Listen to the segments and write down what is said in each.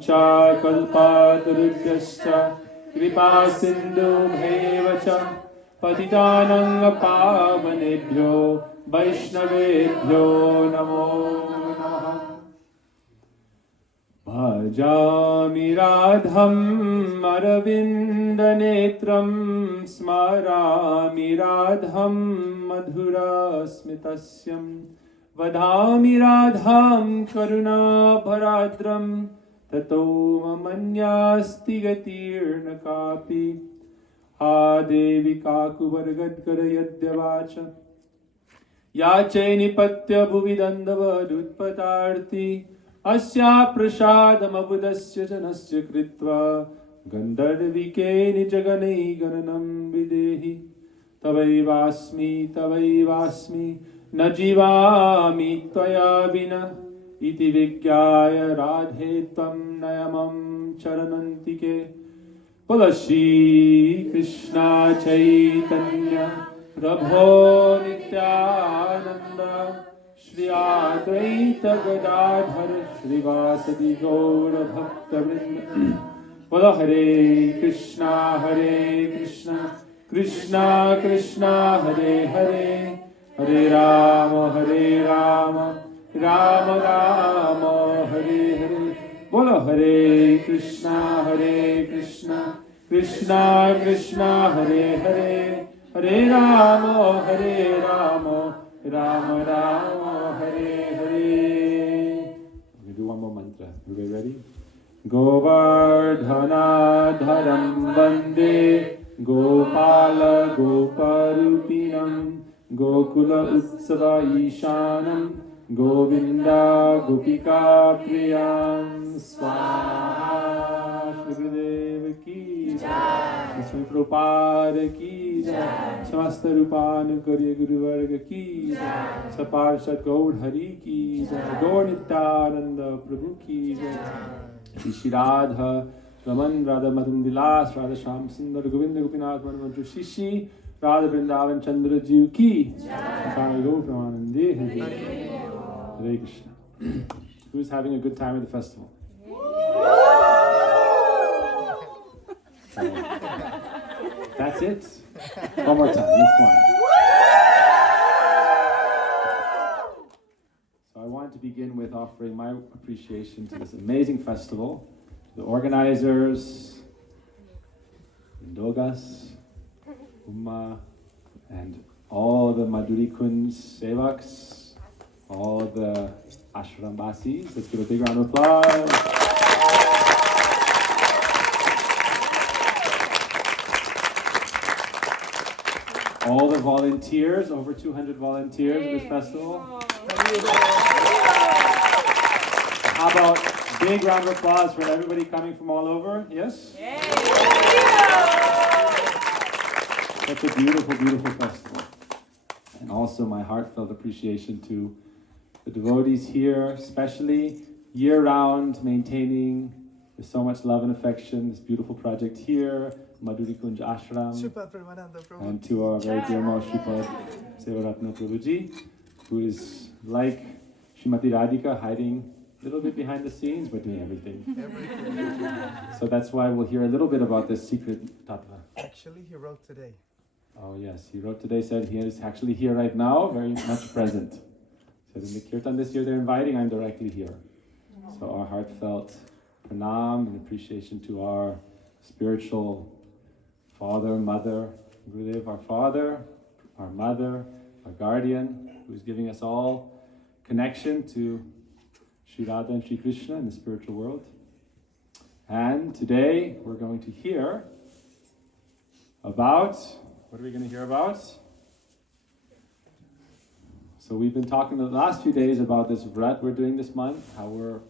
Cha kalpatarubhyascha kripa sindhubheva cha patitanang pavanebhyo vaishnavebhyo namo namaha. Bhajami radham aravindanetram smarami radham madhura smitasyam vadhami radham karuna bharadram tato mamanyasti gatirna kapi ha devi kakuvargadkara yadyavacha yache nipatya bhuvidandava dutpatarti asya prasadamabudasya janasya kritva gandharvike nijaganai gananam videhi tavaivasmi najivami tvaya vina iti vigyaya radhe tvam nayamam charanantike Pulashi Krishna Chaitanya Prabho Nityananda Shri Advaita Gadadhar Shri Vasadi Gaura Bhakta Vrinda Pula Hare Krishna Krishna Krishna Hare Hare Hare Rama Rama Rama Hare Hare Bola Hare Krishna Krishna Krishna Hare Hare Hare Rama Rama Rama Hare Hare. We'll do one more mantra. Everybody ready? Govardhana Dharam Bande Gopala Goparupinam Gokula Utsava Ishanam Govinda Gopika Priyam Swaha. Shri Gurudeva ki jai, Swami Prabhupada ki jai, Samasta Rupanukarya Guru Varga ki jai, Saparshad Gaur Hari ki jai, Gaur Nityananda Prabhu ki jai, Shri Radha Raman Radha Madan Vilas Radha Sham Sundar Govinda Gopinath Manavantru Shishi Radha Vrindavan Chandra Jiv ki jai, Gaur Pramanande Hari. Hare Krishna. Who's having a good time at the festival? That's it? One more time, let's go on. So I want to begin with offering my appreciation to this amazing festival, the organizers, Indogas, Umma, and all the Madhuri Kunj Sevaks, all the ashram basis. Let's give a big round of applause. All the volunteers, over 200 volunteers at this festival. How about big round of applause for everybody coming from all over? Yes? That's a beautiful, beautiful festival. And also my heartfelt appreciation to the devotees here, especially year-round, maintaining with so much love and affection this beautiful project here, Madhuri Kunj Ashram, and to our very dear Maharaj Shripad Sevaratna Prabhuji, who is like Srimati Radhika, hiding a little bit behind the scenes, but doing everything. So that's why we'll hear a little bit about this secret tattva. Actually, he wrote today. Oh yes, he wrote today, said he is actually here right now, very much present. So in the Kirtan this year they're inviting, I'm directly here. So our heartfelt pranam and appreciation to our spiritual father, mother, Gurudev, our father, our mother, our guardian, who is giving us all connection to Sri Radha and Sri Krishna in the spiritual world. And today we're going to hear about, what are we going to hear about? So we've been talking the last few days about this vrat we're doing this month, how we're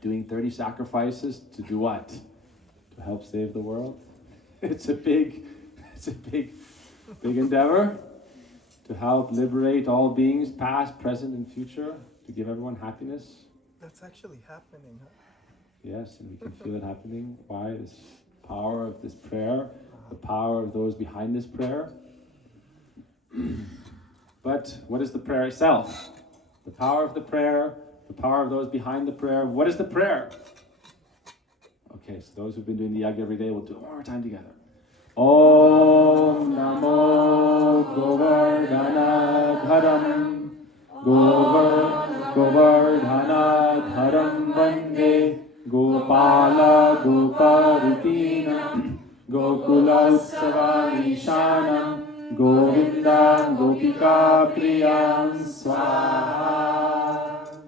doing 30 sacrifices to do what? To help save the world. It's a big endeavor to help liberate all beings, past, present, and future, to give everyone happiness. That's actually happening, huh? Yes, and we can feel it happening. Why? This power of this prayer, the power of those behind this prayer. But what is the prayer itself? The power of the prayer, the power of those behind the prayer. What is the prayer? Okay, so those who've been doing the yagya every day, we'll do it one more time together. Om Namo Govardhana Dharam Govardhana Dharam Bande Gopala Goparupinam Gokula Utsavanishanam Govinda Gopika Priyam Swaha.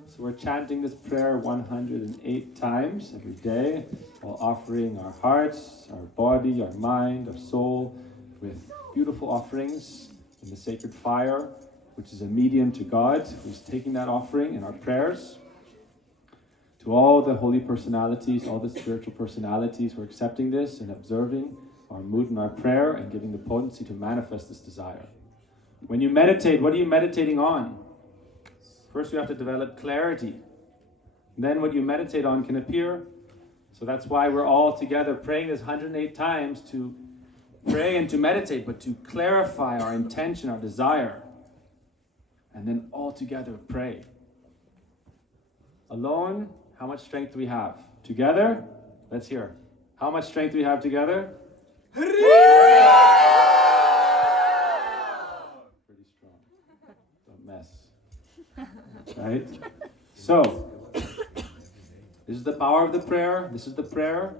So we're chanting this prayer 108 times every day, while offering our hearts, our body, our mind, our soul with beautiful offerings in the sacred fire, which is a medium to God, who's taking that offering in our prayers. To all the holy personalities, all the spiritual personalities who are accepting this and observing our mood and our prayer and giving the potency to manifest this desire. When you meditate, what are you meditating on? First, you have to develop clarity. Then what you meditate on can appear. So that's why we're all together praying this 108 times, to pray and to meditate, but to clarify our intention, our desire. And then all together pray. Alone, how much strength do we have? Together, let's hear. How much strength do we have together? Pretty strong. Don't mess. Right? So, this is the power of the prayer. This is the prayer.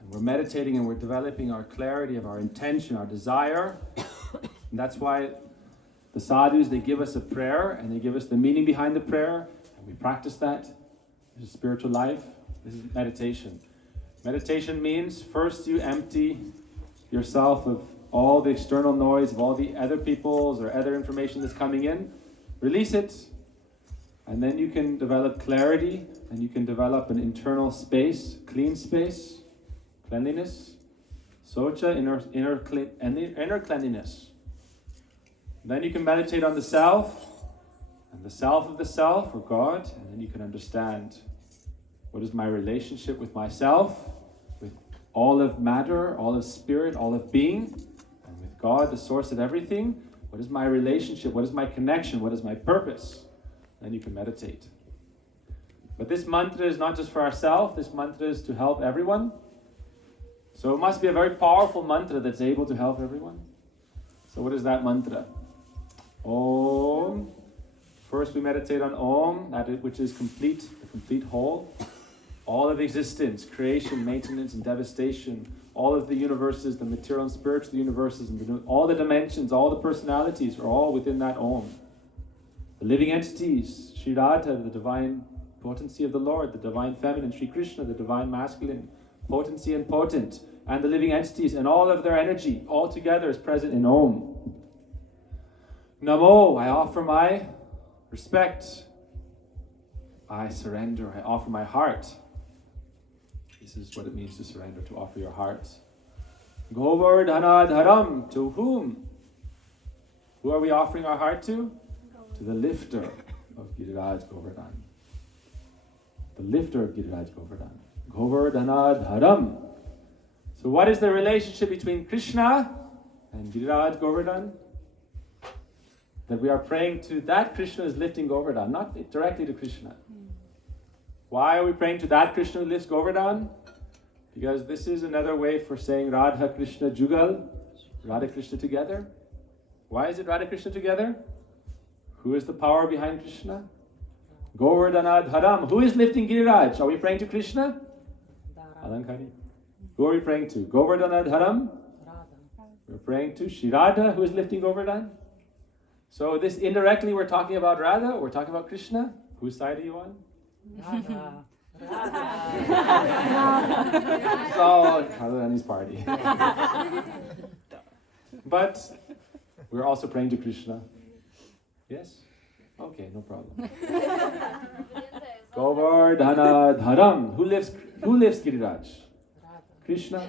And we're meditating and we're developing our clarity of our intention, our desire. And that's why the sadhus, they give us a prayer and they give us the meaning behind the prayer. And we practice that. This is spiritual life. This is meditation. Meditation means first you empty yourself of all the external noise, of all the other people's or other information that's coming in. Release it. And then you can develop clarity, and you can develop an internal space, clean space, cleanliness. Socha, inner cleanliness. Then you can meditate on the self, and the self of the self, or God, and then you can understand what is my relationship with myself, with all of matter, all of spirit, all of being, and with God, the source of everything. What is my relationship? What is my connection? What is my purpose? Then you can meditate. But this mantra is not just for ourselves, this mantra is to help everyone. So it must be a very powerful mantra that's able to help everyone. So what is that mantra? Om. First we meditate on Om, which is complete, the complete whole. All of existence, creation, maintenance, and devastation. All of the universes, the material and spiritual universes, and all the dimensions, all the personalities are all within that Om. The living entities, Sri Radha, the divine potency of the Lord, the divine feminine, Sri Krishna, the divine masculine, potency and potent, and the living entities, and all of their energy, all together is present in Om. Namo, I offer my respect. I surrender, I offer my heart. This is what it means to surrender, to offer your heart. Govardhana Dharam, to whom? Who are we offering our heart to? To the lifter of Giriraja Govardhan. The lifter of Giriraja Govardhan. Govardhana Dharam. So what is the relationship between Krishna and Giriraja Govardhan? That we are praying to that Krishna who is lifting Govardhan, not directly to Krishna. Why are we praying to that Krishna who lifts Govardhan? Because this is another way for saying Radha Krishna Jugal, Radha Krishna together. Why is it Radha Krishna together? Who is the power behind Krishna? Govardhana Dharam. Who is lifting Giriraj? Are we praying to Krishna? Alankari. Who are we praying to? Govardhana Dharam? We're praying to Shri Radha, who is lifting Govardhan. So this indirectly we're talking about Radha, we're talking about Krishna. Whose side are you on? Radha. It's all Radharani's party. But we're also praying to Krishna. Yes? Okay, no problem. Govardhana Dharam. Who lifts Giriraj? Krishna.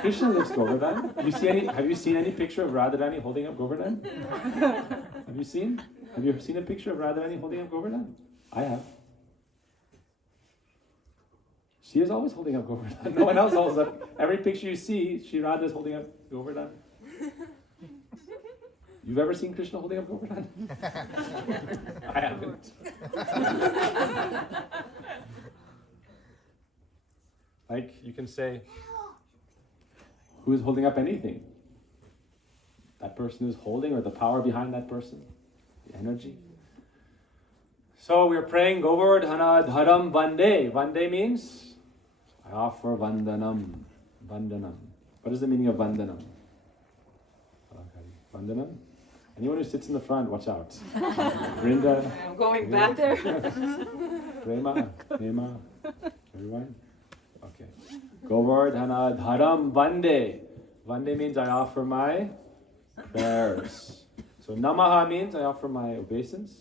Krishna lifts Govardhan. Have you seen any picture of Radharani holding up Govardhan? Have you seen a picture of Radharani holding up Govardhan? I have. She is always holding up Govardhan. No one else holds up. Every picture you see, Shri Radha is holding up Govardhan. You've ever seen Krishna holding up Govardhan? I haven't. Like you can say, who is holding up anything? That person is holding, or the power behind that person, the energy. So we're praying Govardhana Dharam Vande. Vande means I offer Vandanam. Vandanam. What is the meaning of Vandanam? Vandanam? Anyone who sits in the front, watch out. Brinda. I'm going back there. Prema, Nema, everyone? Okay. Govardhana Dharam Vande. Vande means I offer my prayers. So Namaha means I offer my obeisance.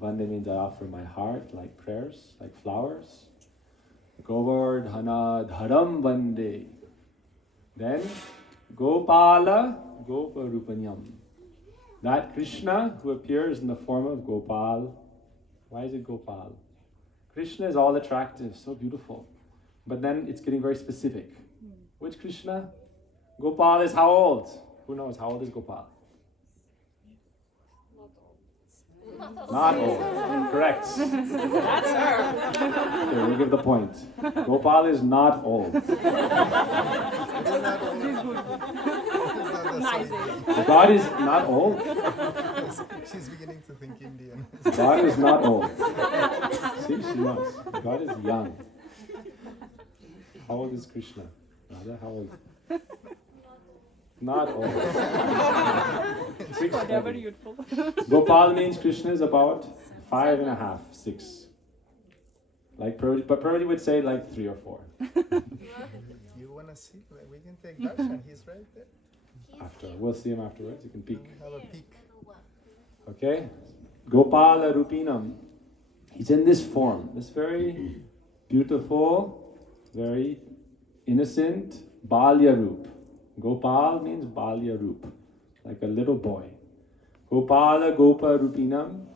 Vande means I offer my heart, like prayers, like flowers. Govardhana Dharam Vande. Then Gopala Goparupanyam. That Krishna who appears in the form of Gopal. Why is it Gopal? Krishna is all attractive, so beautiful. But then it's getting very specific. Which Krishna? Gopal is how old? Who knows? How old is Gopal? Not old. Correct. That's her. Okay, we'll give the point. Gopal is not old. God is not old. She's beginning to think Indian. God is not old. See, she knows. God is young. How old is Krishna? Radha, how old? Not old. Whatever youthful. Gopal means Krishna is about 5.5, 6. Like Prabhupada, but Prabhupada would say like 3 or 4. You want to see? We can take darshan. He's right there. After, we'll see him afterwards. You can peek. Have a peek. Okay? Gopala Rupinam. He's in this form, this very beautiful, very innocent Balya Roop. Gopal means Balya Roop, like a little boy. Gopala Gopa Rupinam.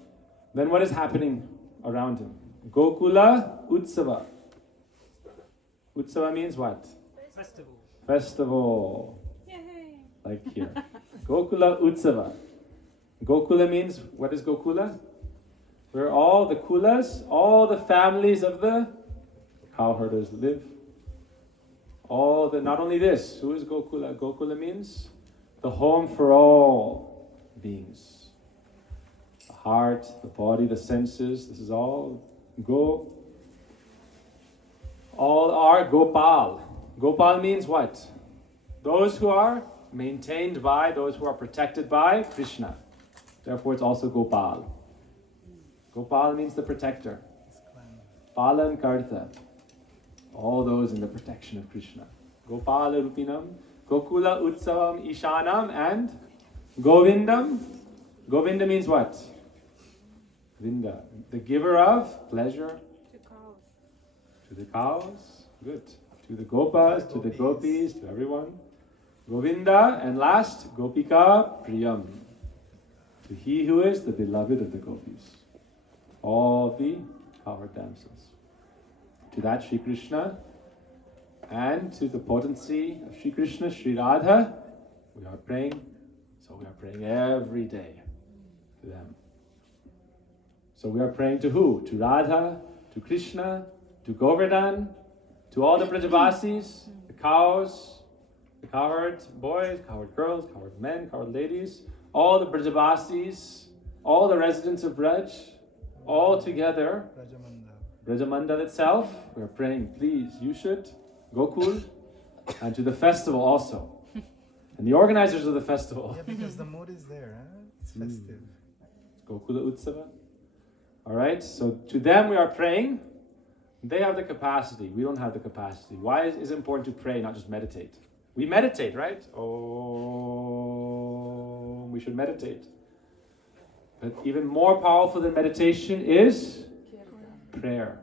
Then what is happening around him? Gokula Utsava. Utsava means what? Festival. Festival. Yay. Like here. Gokula Utsava. Gokula means, what is Gokula? Where all the kulas, all the families of the cowherders live. Not only this, who is Gokula? Gokula means the home for all beings. The heart, the body, the senses, this is all all are Gopal. Gopal means what? Those who are maintained by, those who are protected by Krishna. Therefore it's also Gopal. Gopal means the protector. Palan Karta. All those in the protection of Krishna. Gopala Rupinam, Gokula Utsavam Ishanam, and Govindam. Govinda means what? Vinda. The giver of pleasure. To the cows. Good. To the Gopas, to the Gopis, to everyone. Govinda, and last, Gopika Priyam. To he who is the beloved of the Gopis. All the cowherd damsels. To that Sri Krishna, and to the potency of Sri Krishna, Sri Radha, we are praying. So we are praying every day to them. So we are praying to who? To Radha, to Krishna, to Govardhan, to all the Brajavasis, the cows, the cowherd boys, cowherd girls, cowherd men, cowherd ladies, all the Brajavasis, all the residents of Braj, all together. Brajamandal itself, we are praying, please, you should, Gokul, and to the festival also. And the organizers of the festival. Yeah, because the mood is there, huh? It's festive. Gokula Utsava. Alright, so to them we are praying. They have the capacity, we don't have the capacity. Why is it important to pray, not just meditate? We meditate, right? Oh, we should meditate. But even more powerful than meditation is prayer.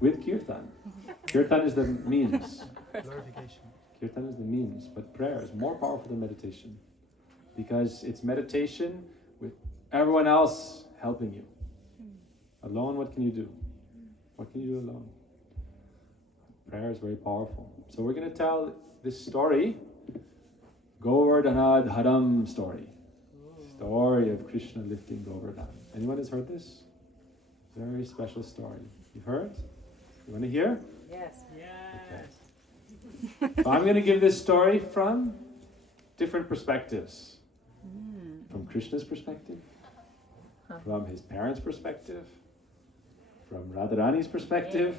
With kirtan. Kirtan is the means. Glorification. Kirtan is the means, but prayer is more powerful than meditation. Because it's meditation with everyone else helping you. Alone, what can you do? What can you do alone? Prayer is very powerful. So we're going to tell this story, Govardhana Dharam story. Story of Krishna lifting Govardhan. Anyone has heard this? Very special story. You've heard? You want to hear? Yes. So I'm going to give this story from different perspectives. From Krishna's perspective, from his parents' perspective, from Radharani's perspective,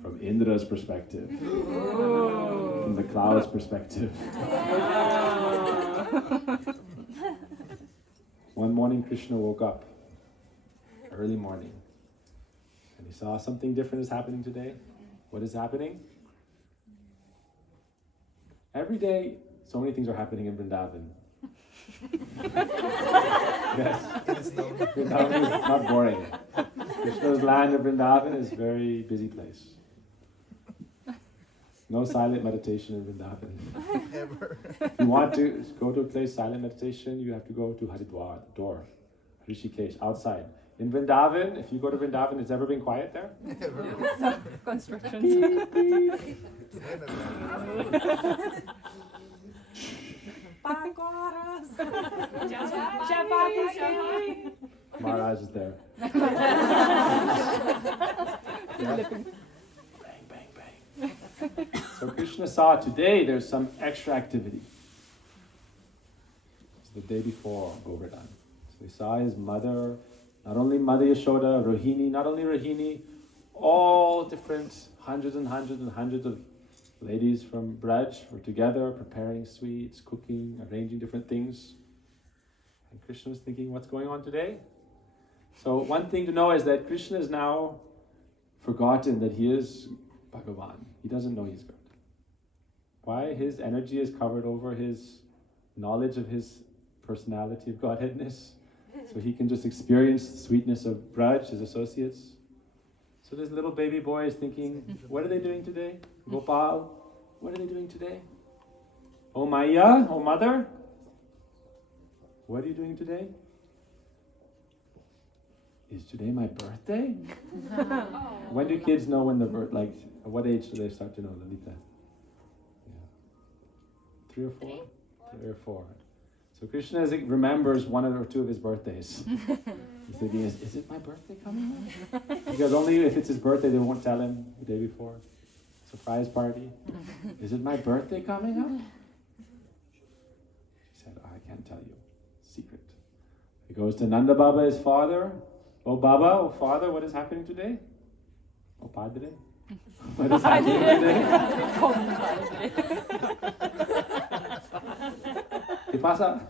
from Indra's perspective, from the cloud's perspective. One morning Krishna woke up, early morning, and he saw something different is happening today. What is happening? Every day, so many things are happening in Vrindavan. Yes, Vrindavan is not boring. Krishna's land of Vrindavan is a very busy place. No silent meditation in Vrindavan. Ever. If you want to go to a place silent meditation, you have to go to Haridwar, the door, Rishikesh, outside. In Vrindavan, if you go to Vrindavan, it's ever been quiet there? Constructions. Maharaj is there. Bang, bang, bang. So Krishna saw today there's some extra activity. It's the day before Govardhan. So he saw his mother, not only Mother Yashoda, Rohini, not only Rohini, all different hundreds and hundreds and hundreds of ladies from Braj were together preparing sweets, cooking, arranging different things. And Krishna was thinking, what's going on today? So one thing to know is that Krishna is now forgotten that he is Bhagavan. He doesn't know he's God. Why? His energy is covered over his knowledge of his personality of Godheadness. So he can just experience the sweetness of Braj, his associates. So this little baby boy is thinking, what are they doing today? Gopal, what are they doing today? Oh Maya, oh mother, what are you doing today? Is today my birthday? When do kids know when the birth, like, at what age do they start to know, Lalita? Yeah. 3 or 4? 3 or 4. So Krishna remembers one or two of his birthdays. He's thinking, is it my birthday coming up? Because only if it's his birthday, they won't tell him the day before. Surprise party. Is it my birthday coming up? He said, I can't tell you. Secret. He goes to Nanda Baba, his father. Oh Baba, oh father, what is happening today? Oh Padre, what is happening today? ¿Qué pasa?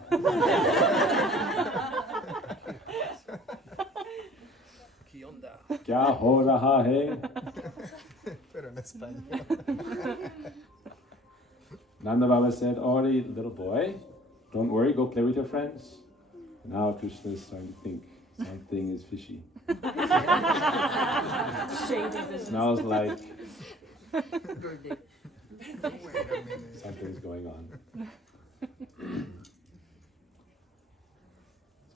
क्या हो रहा है? Pero en español. Nanda Baba said, Ori, little boy, don't worry, go play with your friends. Now Krishna is starting to think something is fishy. Smells like something's going on.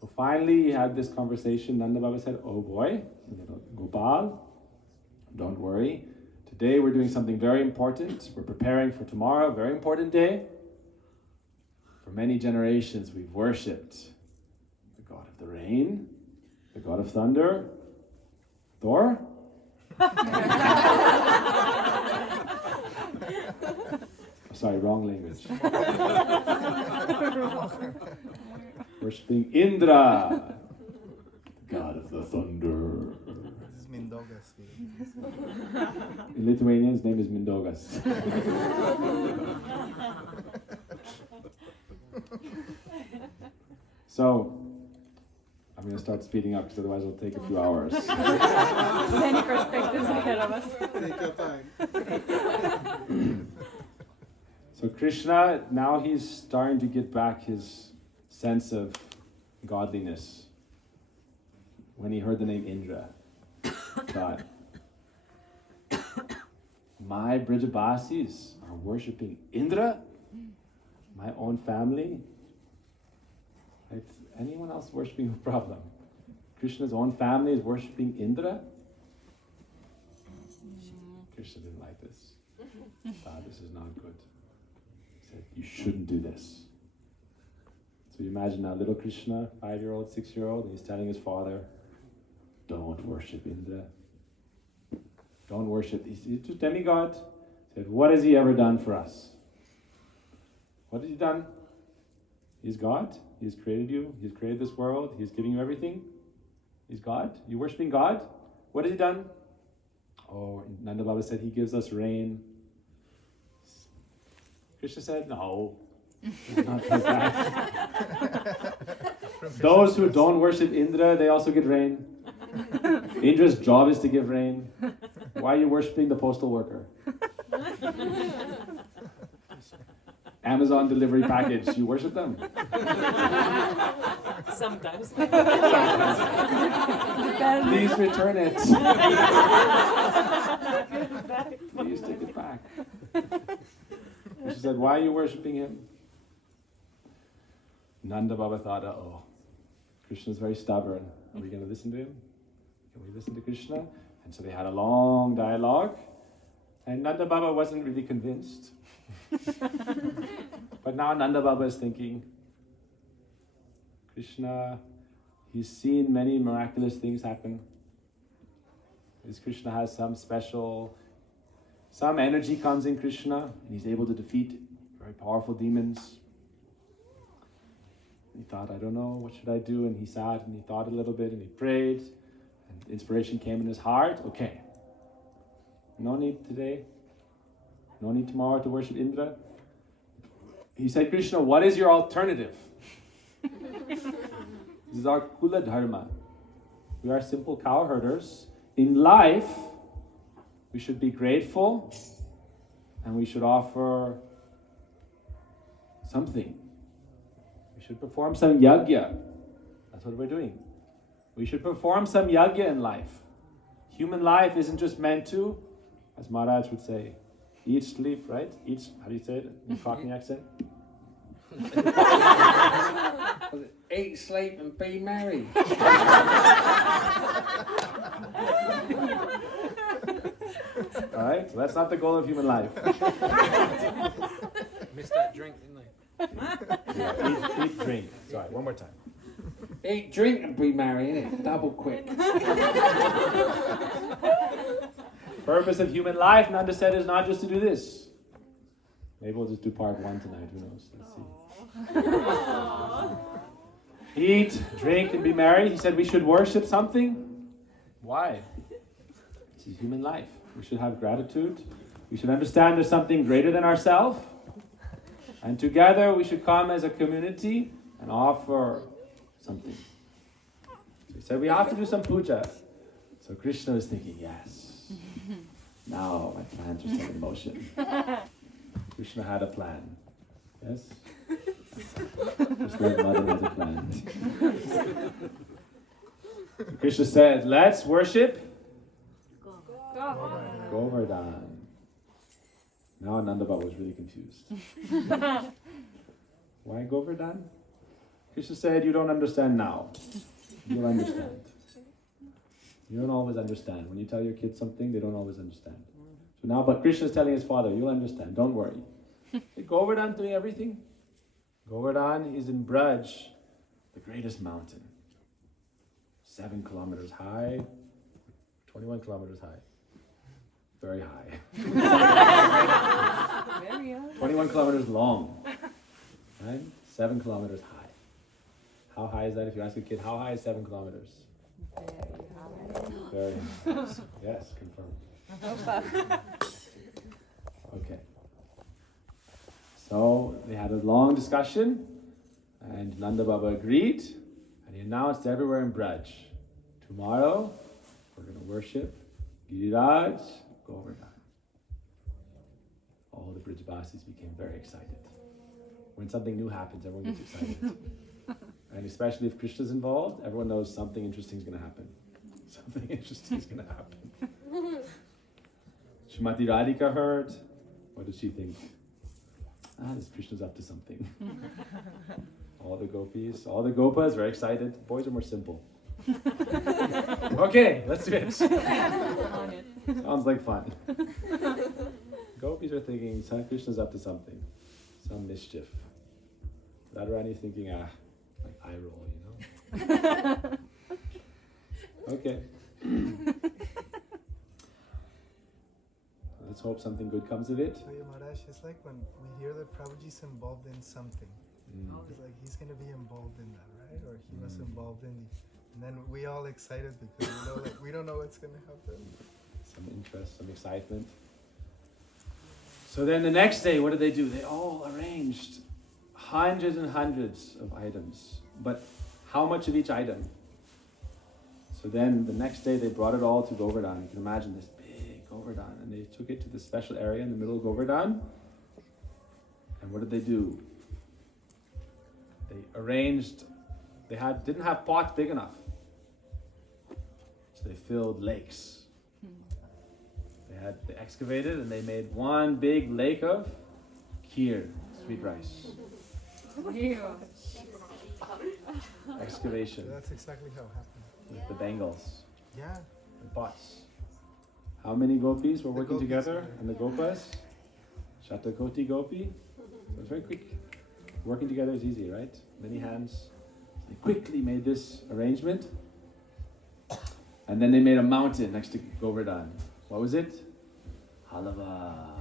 So finally he had this conversation. Nanda Baba said, oh boy, Gopal, don't worry. Today we're doing something very important. We're preparing for tomorrow, a very important day. For many generations we've worshipped the god of the rain, the god of thunder, Thor. Sorry, wrong language. Worshipping Indra, the god of the thunder. This is Mindogas. In Lithuania, his name is Mindaugas. So, I'm going to start speeding up because otherwise it'll take a few hours. Many perspectives ahead of us. Take your time. So Krishna, now he's starting to get back his sense of godliness. When he heard the name Indra, thought, my Brijabasis are worshipping Indra? My own family? Right? Anyone else worshipping, no problem. Krishna's own family is worshipping Indra? Krishna didn't like this. Thought this is not good. He said, you shouldn't do this. So you imagine now little Krishna, 5-year-old, 6-year-old, and he's telling his father, don't worship Indra. Don't worship. He's a demigod. He said, what has he ever done for us? What has he done? He's God. He's created you. He's created this world. He's giving you everything. He's God. You're worshiping God. What has he done? Oh, Nanda Baba said he gives us rain. Krishna said, no. It's not like that. Those who don't worship Indra, they also get rain. Indra's job is to give rain. Why are you worshipping the postal worker? Amazon delivery package, you worship them? Sometimes. Please return it. Please take it back. She said, why are you worshipping him? Nanda Baba thought, uh-oh, Krishna's very stubborn. Are we going to listen to him? Can we listen to Krishna? And so they had a long dialogue. And Nanda Baba wasn't really convinced. But now Nanda Baba is thinking, Krishna, he's seen many miraculous things happen. Krishna has some energy comes in Krishna, and he's able to defeat very powerful demons. He thought, I don't know, what should I do? And he sat and he thought a little bit and he prayed. And inspiration came in his heart. Okay, no need today. No need tomorrow to worship Indra. He said, Krishna, what is your alternative? This is our Kula Dharma. We are simple cow herders. In life, we should be grateful and we should offer something. We should perform some yajna. That's what we're doing. We should perform some yajna in life. Human life isn't just meant to, as Maharaja would say, eat, sleep, right? Eat, how do you say it in Cockney accent? Eat, sleep, and be merry. Alright, so that's not the goal of human life. Missed that drink, didn't they? Yeah, eat, drink. Sorry, one more time. Eat, drink, and be merry, innit? Double quick. Purpose of human life, Nanda said, is not just to do this. Maybe we'll just do part 1 tonight, who knows? Let's see. Eat, drink, and be merry. He said we should worship something. Why? This is human life. We should have gratitude. We should understand there's something greater than ourselves. And together we should come as a community and offer something. So he said we have to do some puja. So Krishna was thinking, yes. Now my plans are set in motion. Krishna had a plan. Yes? Just like Mother has a plan. So Krishna said, let's worship Govardhan. Now Nanda Baba was really confused. Why Govardhan? Krishna said, you don't understand now. You'll understand. You don't always understand. When you tell your kids something, they don't always understand. So now, but Krishna is telling his father, you'll understand, don't worry. Govardhan doing everything? Govardhan is in Braj, the greatest mountain. 7 kilometers high, 21 kilometers high. Very high. 21 kilometers long. Right? 7 kilometers high. How high is that? If you ask a kid, how high is 7 kilometers? Very high. Yes, confirmed. Okay. So they had a long discussion, and Nanda Baba agreed, and he announced everywhere in Braj, tomorrow we're going to worship Giriraja, Govardhan. All the Brijvasis became very excited. When something new happens, everyone gets excited. And especially if Krishna's involved, everyone knows something interesting is going to happen. Something interesting is going to happen. Shrimati Radhika heard. What did she think? This Krishna's up to something. All the gopis, all the gopas, very excited. Boys are more simple. Okay, let's do it. Sounds like fun. Gopis are thinking, Krishna's up to something. Some mischief. Radharani's thinking, like eye roll, you know? Okay. Let's hope something good comes of it. So yeah, Maharaj, it's like when we hear that Prabhuji's involved in something. It's like he's going to be involved in that, right? Or he was involved in the... And then we all excited because we know, like, we don't know what's going to happen. Some interest, some excitement. So then the next day, what did they do? They all arranged hundreds and hundreds of items. But how much of each item? So then the next day they brought it all to Govardhan. You can imagine this big Govardhan. And they took it to this special area in the middle of Govardhan. And what did they do? They arranged, didn't have pots big enough. So they filled lakes. They excavated and they made one big lake of kheer, sweet rice. Excavation. So that's exactly how it happened. With the Bengals Yeah. and pots. How many gopis were The working gopis, together? yeah. And the gopas? Shatakoti gopi. So it's very quick. Working together is easy, right? Many hands. They quickly made this arrangement. And then they made a mountain next to Govardhan. What was it? Halava.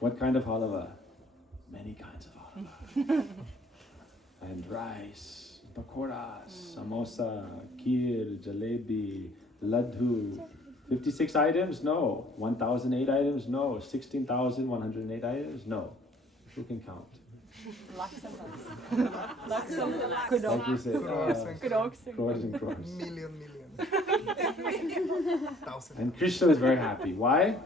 What kind of halava? Many kinds of halava. And rice, pakoras, samosa, kheer, jalebi, laddu. 56 items? No. 1,008 items? No. 16,108 items? No. Who can count? Like we say, crores and crores. Million. Thousand. And Krishna was very happy. Why?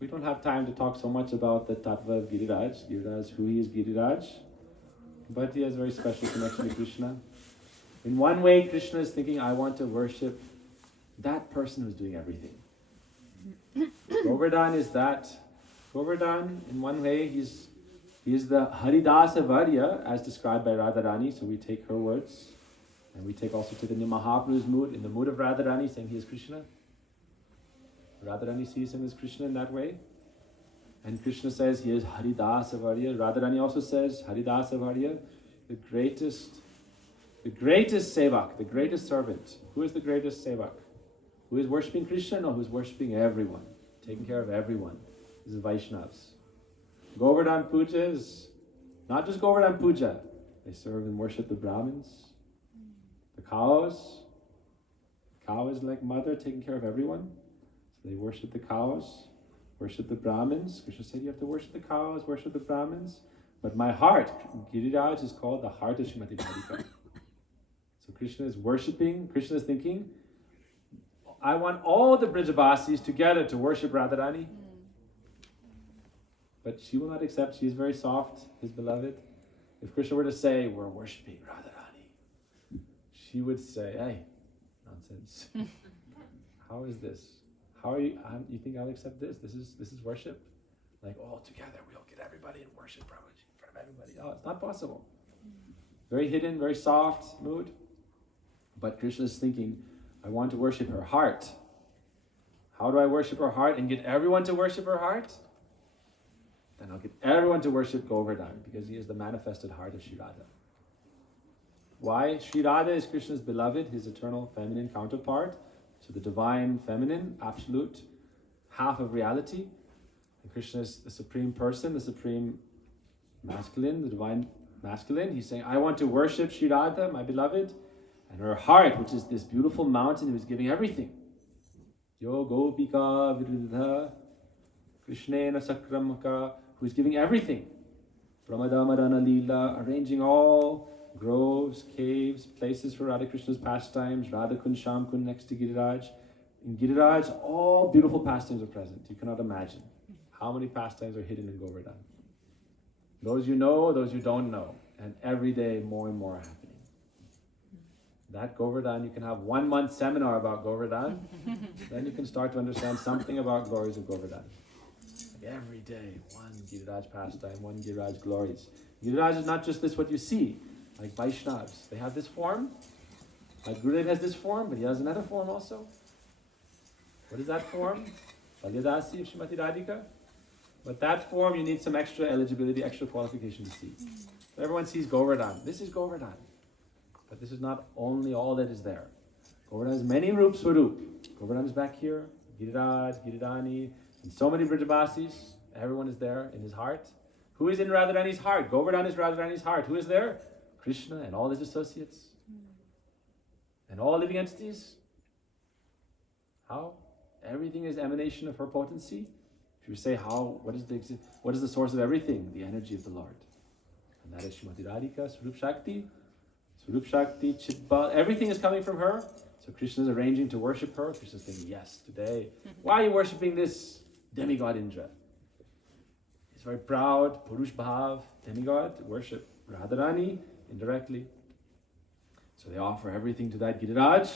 We don't have time to talk so much about the tattva of Giriraj, who he is Giriraj, but he has a very special connection to Krishna. In one way, Krishna is thinking, I want to worship that person who's doing everything. Govardhan is that. Govardhan, in one way, he is the Haridasa Varya, as described by Radharani, so we take her words. And we take also Chaitanya Mahaprabhu's mood, in the mood of Radharani, saying he is Krishna. Radharani sees him as Krishna in that way. And Krishna says he is Haridasa Varya. Radharani also says Haridasa Varya, the greatest sevak, the greatest servant. Who is the greatest sevak? Who is worshipping Krishna? No, who is worshipping everyone, taking care of everyone. This is Vaishnavas. Govardhan Puja is not just Govardhan Puja. They serve and worship the Brahmins. The cows. The cow is like mother, taking care of everyone. So they worship the cows, worship the Brahmins. Krishna said you have to worship the cows, worship the Brahmins. But my heart, Giriraj, is called the heart of Srimati Radhika. So Krishna is worshipping, Krishna is thinking, I want all the Brijabasis together to worship Radharani. But she will not accept, she is very soft, his beloved. If Krishna were to say, we're worshipping Radharani, she would say, hey, nonsense. How is this? How are you, you think I'll accept this? This is worship? Like all together, we'll get everybody and worship Prabhuji in front of everybody. Oh, it's not possible. Very hidden, very soft mood. But Krishna is thinking, I want to worship her heart. How do I worship her heart and get everyone to worship her heart? Then I'll get everyone to worship Govardhan because he is the manifested heart of Sri Radha. Why? Sri Radha is Krishna's beloved, his eternal feminine counterpart. So the divine feminine, absolute, half of reality. And Krishna is the supreme person, the supreme masculine, the divine masculine. He's saying, I want to worship Sri Radha, my beloved, and her heart, which is this beautiful mountain who is giving everything. Yo Gopika Viruddha Krishnena Sakramaka, who is giving everything. Pramadamarana Lila, arranging all groves, caves, places for Radha Krishna's pastimes, Radha Kund, Sham Kund next to Giriraj. In Giriraj, all beautiful pastimes are present. You cannot imagine how many pastimes are hidden in Govardhan. Those you know, those you don't know. And every day more and more are happening. That Govardhan, you can have 1 month seminar about Govardhan. Then you can start to understand something about glories of Govardhan. Like every day, one Giriraj pastime, one Giriraj glories. Giriraj is not just this what you see. Like Vaishnavas, they have this form. Like Gurudev has this form, but he has another form also. What is that form? Balyadasi of Srimati Radhika. But that form, you need some extra eligibility, extra qualification to see. So everyone sees Govardhan. This is Govardhan. But this is not only all that is there. Govardhan has many Rup Swarup. Govardhan is back here, Giriraj, Giridhani, and so many Brijabasis. Everyone is there in his heart. Who is in Radharani's heart? Govardhan is Radharani's heart. Who is there? Krishna and all his associates. And all living entities. How? Everything is emanation of her potency. If you say how, what is the source of everything? The energy of the Lord. And that is Srimati Radhika, Swarup Shakti, Chitbal. Everything is coming from her. So Krishna is arranging to worship her. Krishna is saying, yes, today. Why are you worshipping this demigod Indra? He's very proud, Purush Bhav, demigod, worship Radharani indirectly. So they offer everything to that Giriraj.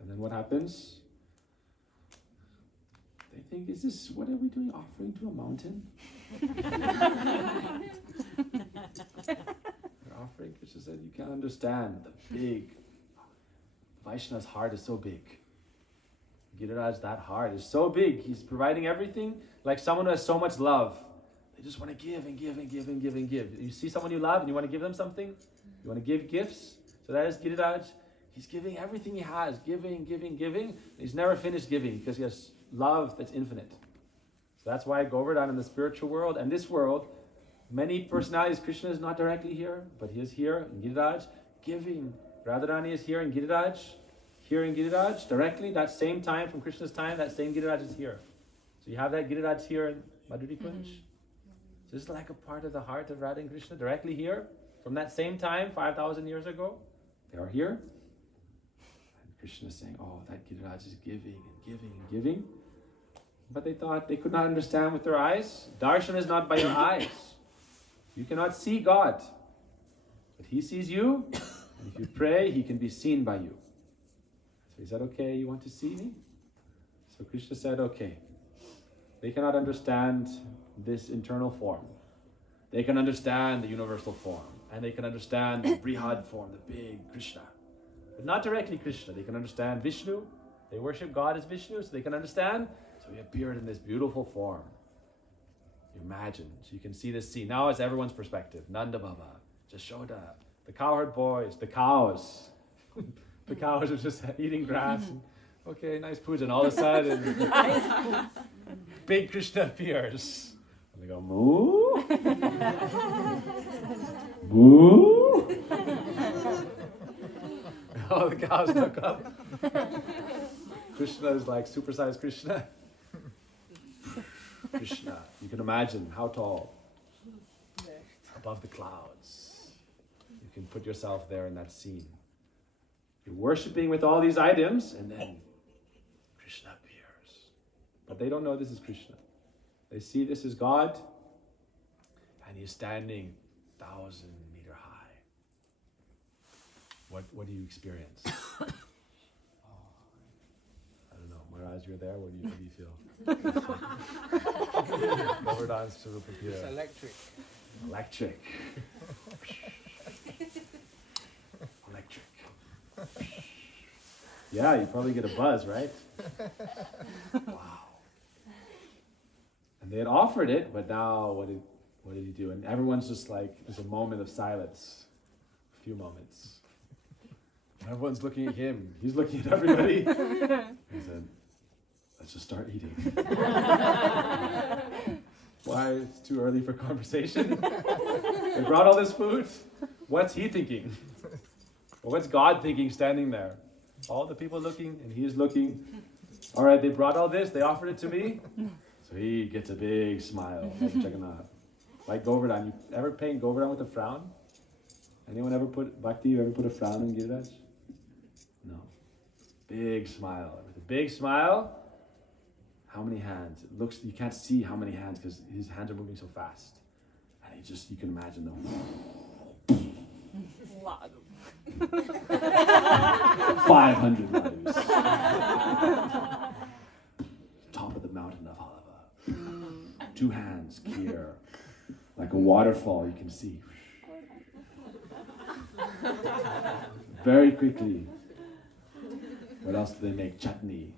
And then what happens? They think, what are we doing, offering to a mountain? They're offering, Krishna said, you can't understand the big. Vaishnava's heart is so big. Giriraj, that heart is so big. He's providing everything like someone who has so much love. They just want to give and give and give and give and give. You see someone you love and you want to give them something? You want to give gifts? So that is Giriraj. He's giving everything he has, giving, giving, giving. He's never finished giving because he has love that's infinite. So that's why Govardhan in the spiritual world and this world, many personalities, Krishna is not directly here, but he is here in Giriraj, giving. Radharani is here in Giriraj, directly, that same time from Krishna's time, that same Giriraj is here. So you have that Giriraj here in Madhuri Kunj. So this is like a part of the heart of Radha and Krishna, directly here, from that same time, 5,000 years ago. They are here. And Krishna is saying, oh, that Giriraj is giving and giving and giving. But they thought they could not understand with their eyes. Darshan is not by your eyes. You cannot see God. But he sees you. And if you pray, he can be seen by you. So he said, okay, you want to see me? So Krishna said, okay. They cannot understand this internal form. They can understand the universal form. And they can understand the Brihad form, the big Krishna. But not directly Krishna. They can understand Vishnu. They worship God as Vishnu, so they can understand. So he appeared in this beautiful form. You imagine. So you can see this scene. Now it's everyone's perspective. Nanda Baba, Jashoda, the cowherd boys, the cows. The cows are just eating grass. And, okay, nice puja. And all of a sudden, big Krishna appears. And they go, moo? Moo? All the cows look up. Krishna is like supersized Krishna. Krishna, you can imagine how tall. Above the clouds. You can put yourself there in that scene. You're worshipping with all these items, and then Krishna appears. But they don't know this is Krishna. They see this is God, and he's standing 1,000-meter high. What do you experience? I don't know. Maharaj, you're there. What do you feel? Govardhan's Swarup appear. It's electric. Electric. Electric. Yeah, you probably get a buzz, right? Wow. And they had offered it, but now what did he do? And everyone's just like, there's a moment of silence. A few moments. And everyone's looking at him. He's looking at everybody. He said, let's just start eating. Why? It's too early for conversation. They brought all this food. What's he thinking? Or what's God thinking standing there? All the people looking, and he's looking. All right, they brought all this. They offered it to me. So he gets a big smile, like Jagannath. Like Govardhan. You ever paint Govardhan with a frown? Anyone ever Bhakti, you ever put a frown in Giriraj? No. Big smile. With a big smile, how many hands? It looks, you can't see how many hands because his hands are moving so fast. And you can imagine them. 500 ladus. Top of the mountain of Halava. 2 hands, clear. Like a waterfall, you can see. Very quickly. What else do they make? Chutney.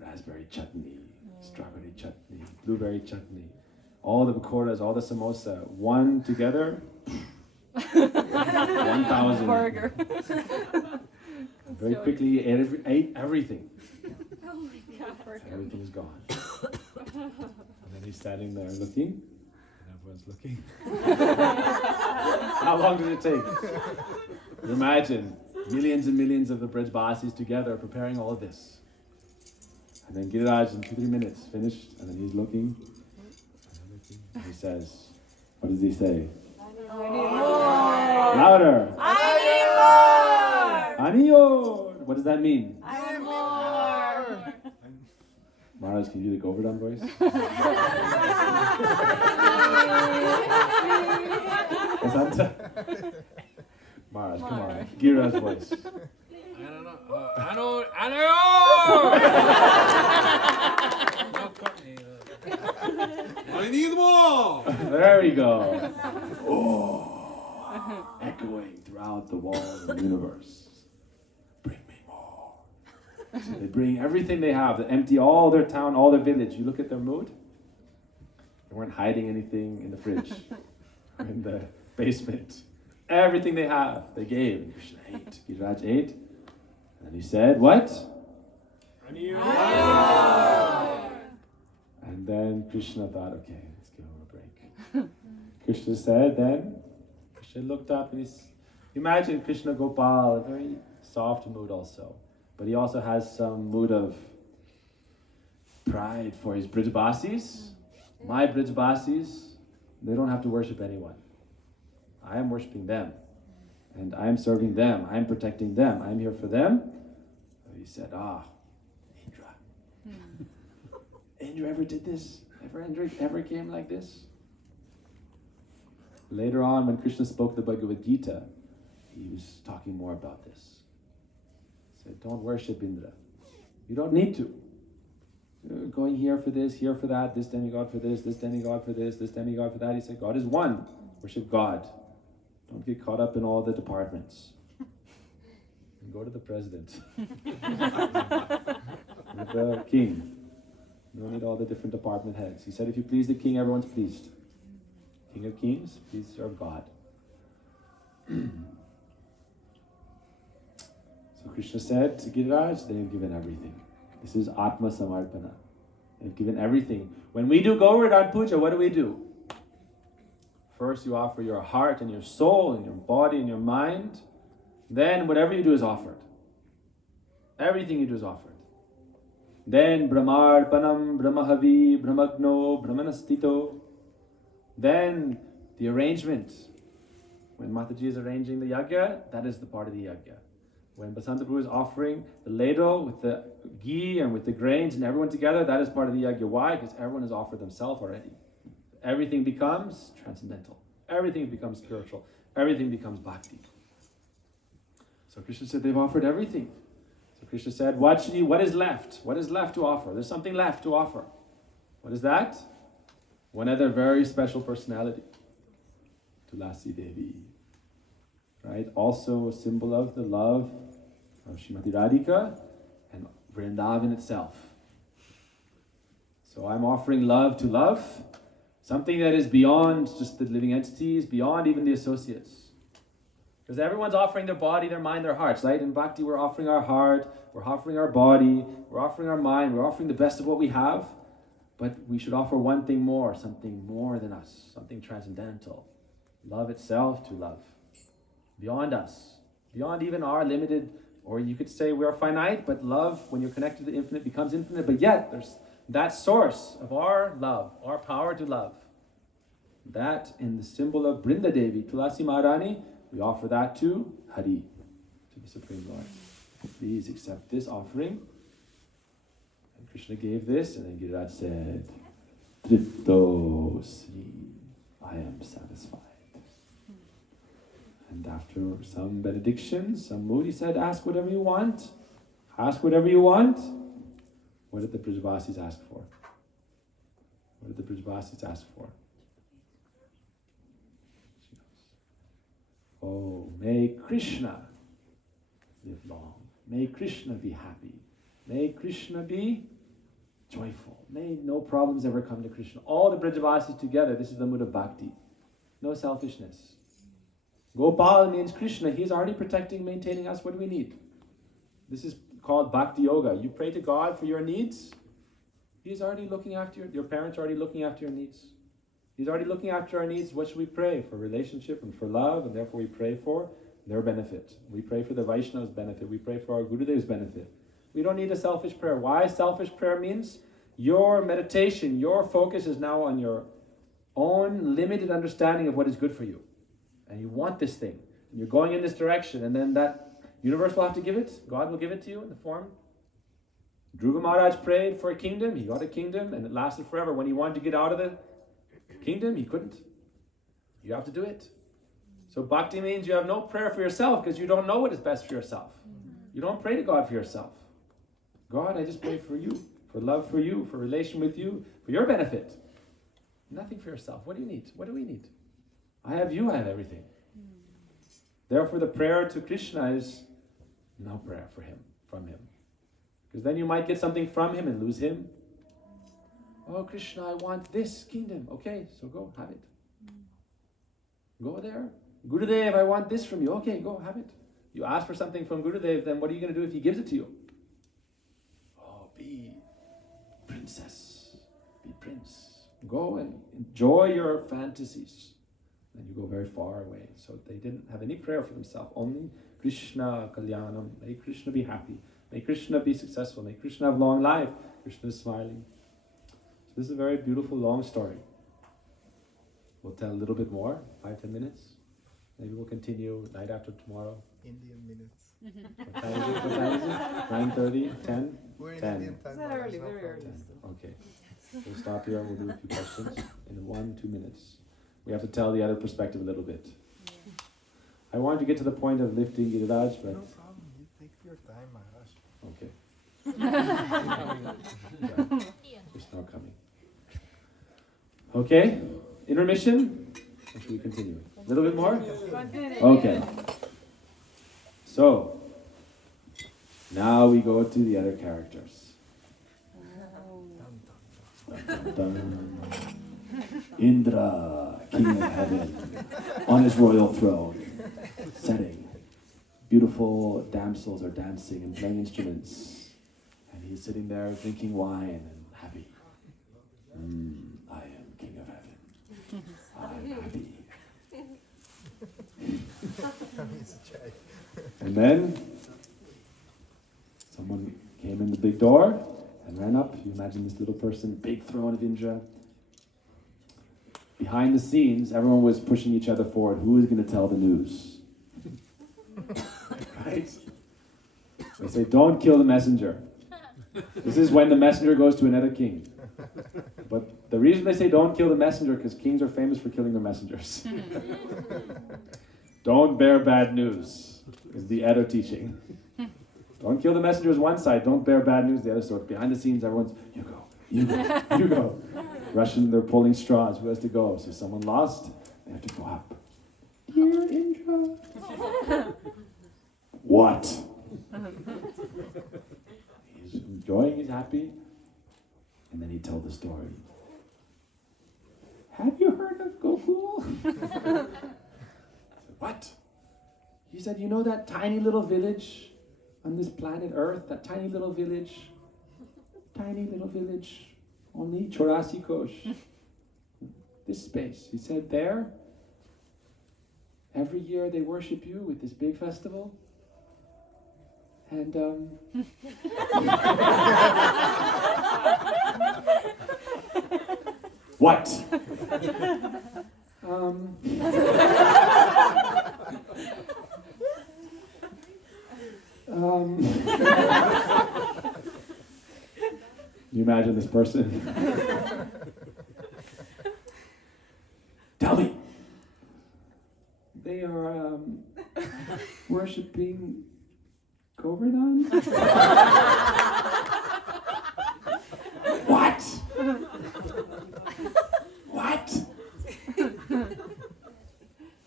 Raspberry chutney. Strawberry chutney. Blueberry chutney. All the pakoras, all the samosa. One together. 1,000. Burger. Very quickly he ate everything. Oh my God. Everything's gone. And then he's standing there looking, and everyone's looking. How long did it take? Imagine millions and millions of the Brajbasis together preparing all of this. And then Giriraja in 2-3 minutes finished, and then he's looking. And he says, what does he say? Louder! Aniyor! What does that mean? Maharaj, can you do the Govardhan voice? Asanta? Maharaj, come on. Giriraja's voice. I don't know. I need more. There we go. Oh, echoing throughout the walls of the universe. Bring me more. So they bring everything they have. They empty all their town, all their village. You look at their mood. They weren't hiding anything in the fridge, or in the basement. Everything they have, they gave. And Krishna ate. Giriraja ate. And then he said, what? And then Krishna thought, okay, let's give him a break. Krishna said, then, Krishna looked up and imagine Krishna Gopal, a very soft mood also. But he also has some mood of pride for his Brajbasis. My Brajbasis, they don't have to worship anyone. I am worshipping them. And I am serving them. I am protecting them. I am here for them. So he said, Indra. Indra ever did this? Indra ever came like this? Later on, when Krishna spoke the Bhagavad Gita, he was talking more about this. He said, don't worship Indra. You don't need to. You're going here for this for this demigod for this demigod for this demigod for that. He said, God is one. Worship God. Don't get caught up in all the departments. And go to the president. With the king. You don't need all the different department heads. He said, if you please the king, everyone's pleased. King of kings, please serve God. So Krishna said to Giriraj, they have given everything. This is Atma Samarpana. They've given everything. When we do Govardhan Puja, what do? First you offer your heart and your soul and your body and your mind. Then whatever you do is offered. Everything you do is offered. Then Brahmarpanam, Brahmahavi, Brahmagno, Brahmanastito. Then the arrangement. When Mataji is arranging the yajna, that is the part of the yajna. When Basanta Prabhu is offering the ladle with the ghee and with the grains and everyone together, that is part of the yajna. Why? Because everyone has offered themselves already. Everything becomes transcendental. Everything becomes spiritual. Everything becomes bhakti. So Krishna said they've offered everything. So Krishna said, what is left? What is left to offer? There's something left to offer. What is that? One other very special personality. Tulasi Devi. Right? Also a symbol of the love of Srimati Radhika and Vrindavan itself. So I'm offering love to love. Something that is beyond just the living entities, beyond even the associates. Because everyone's offering their body, their mind, their hearts, right? In Bhakti, we're offering our heart, we're offering our body, we're offering our mind, we're offering the best of what we have. But we should offer one thing more, something more than us, something transcendental. Love itself to love. Beyond us, beyond even our limited, or you could say we are finite, but love, when you're connected to the infinite, becomes infinite. But yet, there's that source of our love, our power to love. That in the symbol of Brinda Devi, Tulasi Maharani, we offer that to Hari, to the Supreme Lord. Please accept this offering. And Krishna gave this, and then Giriraj said, Tripto Sri, I am satisfied. And after some benediction, some mood, he said, ask whatever you want. Ask whatever you want. What did the Brajbasis ask for? What did the Brajbasis ask for? Oh, may Krishna live long. May Krishna be happy. May Krishna be joyful. May no problems ever come to Krishna. All the Brajbasis together, this is the mood of bhakti. No selfishness. Gopal means Krishna. He's already protecting, maintaining us. What do we need? This is called Bhakti Yoga. You pray to God for your needs. He's already looking after your parents are already looking after your needs. He's already looking after our needs. What should we pray? For relationship and for love, and therefore we pray for their benefit. We pray for the Vaishnav's benefit. We pray for our Gurudev's benefit. We don't need a selfish prayer. Why? Selfish prayer means your meditation, your focus is now on your own limited understanding of what is good for you. And you want this thing. And you're going in this direction. And then that universe will have to give it. God will give it to you in the form. Dhruva Maharaj prayed for a kingdom. He got a kingdom and it lasted forever. When he wanted to get out of the kingdom, he couldn't. You have to do it. So bhakti means you have no prayer for yourself because you don't know what is best for yourself. You don't pray to God for yourself. God, I just pray for you, for love for you, for relation with you, for your benefit. Nothing for yourself. What do you need? What do we need? I have you, I have everything. Therefore the prayer to Krishna is no prayer for him, from him. Because then you might get something from him and lose him. Oh Krishna, I want this kingdom. Okay, so go, have it. Go there. Gurudev, I want this from you. Okay, go, have it. You ask for something from Gurudev, then what are you going to do if he gives it to you? Oh, be princess, be prince. Go and enjoy your fantasies. Then you go very far away. So they didn't have any prayer for themselves, only Krishna Kalyanam. May Krishna be happy. May Krishna be successful. May Krishna have long life. Krishna is smiling. So this is a very beautiful, long story. We'll tell a little bit more, 5-10 minutes. Maybe we'll continue night after tomorrow. Indian minutes. What time is it? What time is it? 9:30? 10? We're in 10. Indian time. It's now, early, there's no very early. problem. Okay. We'll stop here and we'll do a few questions in 1-2 minutes. We have to tell the other perspective a little bit. I wanted to get to the point of lifting Giriraja, but... No problem. You take your time, Maharaj. Okay. It's not coming. Okay. Intermission? Or should we continue? A little bit more? Okay. So, now we go to the other characters. Dun, dun, dun. Indra, king of heaven, on his royal throne, setting. Beautiful damsels are dancing and playing instruments. And he's sitting there drinking wine and happy. I am king of heaven. I'm happy. And then someone came in the big door and ran up. You imagine this little person, big throne of Indra. Behind the scenes, everyone was pushing each other forward. Who is going to tell the news? Right? They say, don't kill the messenger. This is when the messenger goes to another king. But the reason they say don't kill the messenger, because kings are famous for killing their messengers. Don't bear bad news, is the other teaching. Don't kill the messenger is one side, don't bear bad news the other side. Behind the scenes, everyone's, you go, you go, you go. Russian, they're pulling straws, who has to go? So someone lost, they have to go up. Dear Indra. What? He's enjoying, he's happy. And then he told the story. Have you heard of Gokul? What? He said, you know that tiny little village on this planet Earth? That tiny little village? Tiny little village. Only 84 kosh. This space. He said, there, every year they worship you with this big festival. And, what? You imagine this person? Tell me. They are worshipping Govardhan? What? What?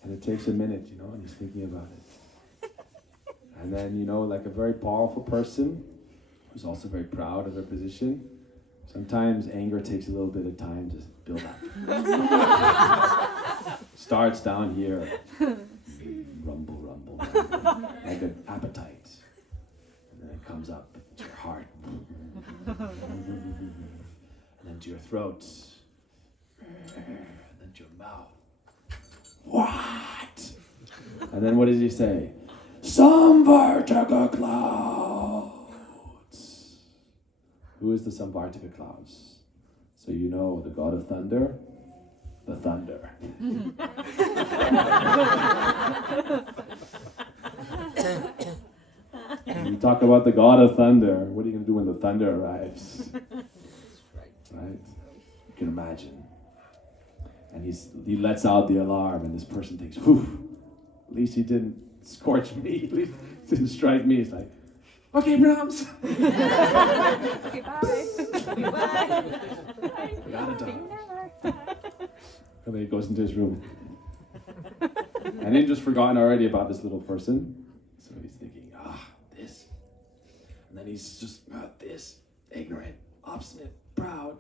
And it takes a minute, you know, and he's thinking about it. And then, you know, like a very powerful person who's also very proud of their position, sometimes anger takes a little bit of time to build up. Starts down here. rumble, rumble, rumble like an appetite. And then it comes up to your heart. And then to your throat. And then to your mouth. What? And then what does he say? Samvartaka clouds. Who is the Samvartaka clouds? So you know the god of thunder, the thunder. When you talk about the god of thunder, what are you going to do when the thunder arrives? Right? You can imagine. And he lets out the alarm, and this person thinks, whew, at least he didn't scorch me, at least he didn't strike me. It's like, okay, Brahms. Okay, bye. Got it done. And then he goes into his room. And then just forgotten already about this little person. So he's thinking, this. And then he's just, this, ignorant, obstinate, proud,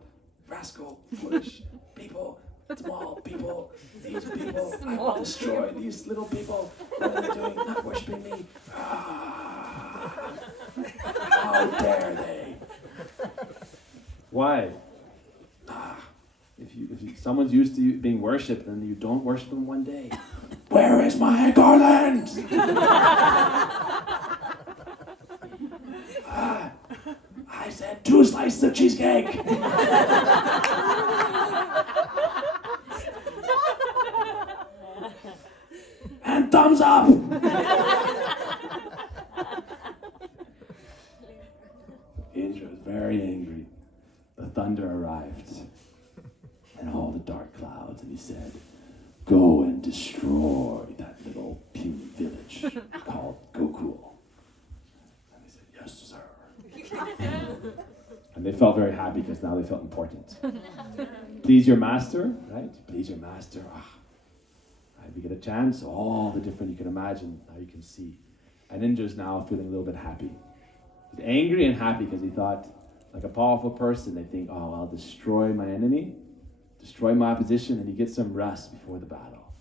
rascal, foolish people. Small people, these people, I will destroy these little people. What are they doing? Not worshiping me. How dare they? Why? If someone's used to being worshipped and you don't worship them one day, where is my garland? I said 2 slices of cheesecake. And thumbs up! Indra was very angry. The thunder arrived. And all the dark clouds, and he said, go and destroy that little puny village called Gokul. And they said, yes, sir. And they felt very happy because now they felt important. Please your master, right? Please your master. If you get a chance, all the different you can imagine, now you can see. And Indra's now feeling a little bit happy. He's angry and happy because he thought, like a powerful person, they think, I'll destroy my enemy, destroy my opposition, and he gets some rest before the battle.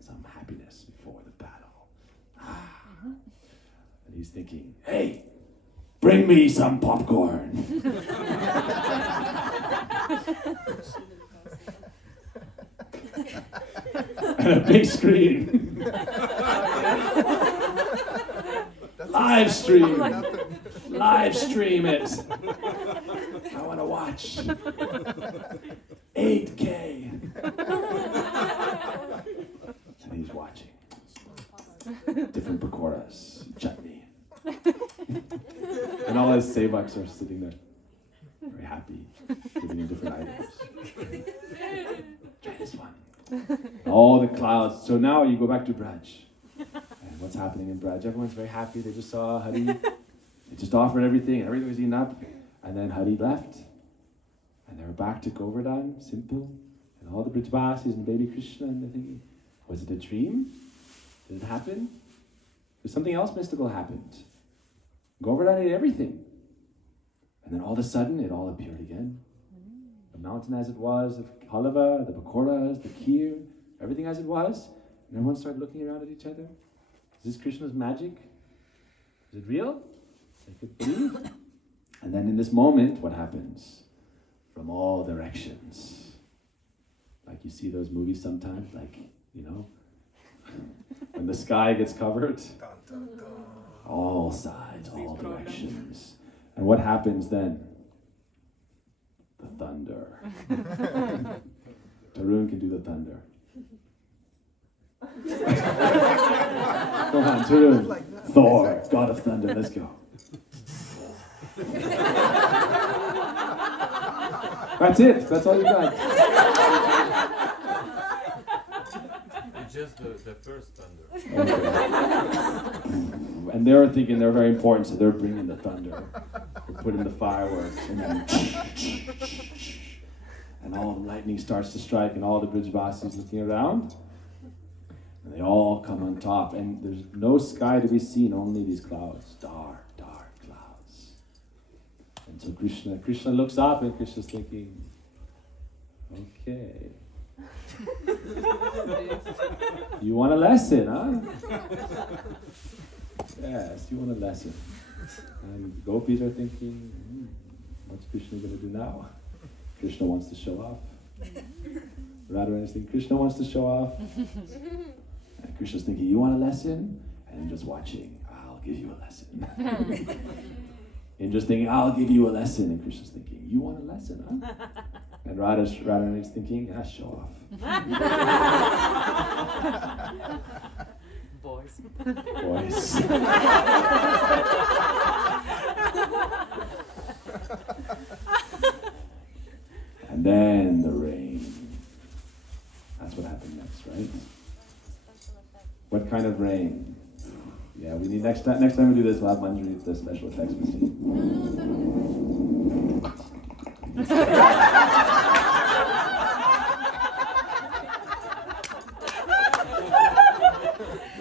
Some happiness before the battle. And he's thinking, hey, bring me some popcorn. And a big screen. Live stream. Live stream it. I want to watch. 8K. And he's watching. Different pakoras, chutney. And all his sevaks are sitting there, very happy, giving him different items. Try this one. All the clouds. So now you go back to Braj. And what's happening in Braj? Everyone's very happy. They just saw Hari. They just offered everything, and everything was eaten up. And then Hari left. And they were back to Govardhan, simple. And all the Brijbasis and baby Krishna, and they're thinking, was it a dream? Did it happen? Did something else mystical happened? Govardhan ate everything. And then all of a sudden, it all appeared again. The mountain as it was, the halava, the pakoras, the kheer, everything as it was. And everyone started looking around at each other. Is this Krishna's magic? Is it real? They could believe. And then in this moment, what happens? From all directions. Like you see those movies sometimes, like, when the sky gets covered. All sides, all directions. And what happens then? The thunder. Tarun can do the thunder. Come on, Tarun. Thor, god of thunder, let's go. That's it, that's all you got. Just the first thunder. Okay. And they're thinking they're very important, so they're bringing the thunder. They're putting the fireworks, and then and all the lightning starts to strike, and all the Brijbasis looking around, and they all come on top, and there's no sky to be seen, only these clouds, dark, dark clouds. And so Krishna looks up, and Krishna's thinking, okay. You want a lesson, huh? Yes, you want a lesson. And gopis are thinking, what's Krishna going to do now? Krishna wants to show off. Radharani is thinking, Krishna wants to show off. And Krishna's thinking, you want a lesson? And just watching, I'll give you a lesson. And just thinking, I'll give you a lesson. And Krishna's thinking, you want a lesson, huh? And Radharani is thinking, show off. Boys. And then the rain. That's what happened next, right? What kind of rain? Yeah, we need next time we do this, we'll have Manjari with the special effects machine.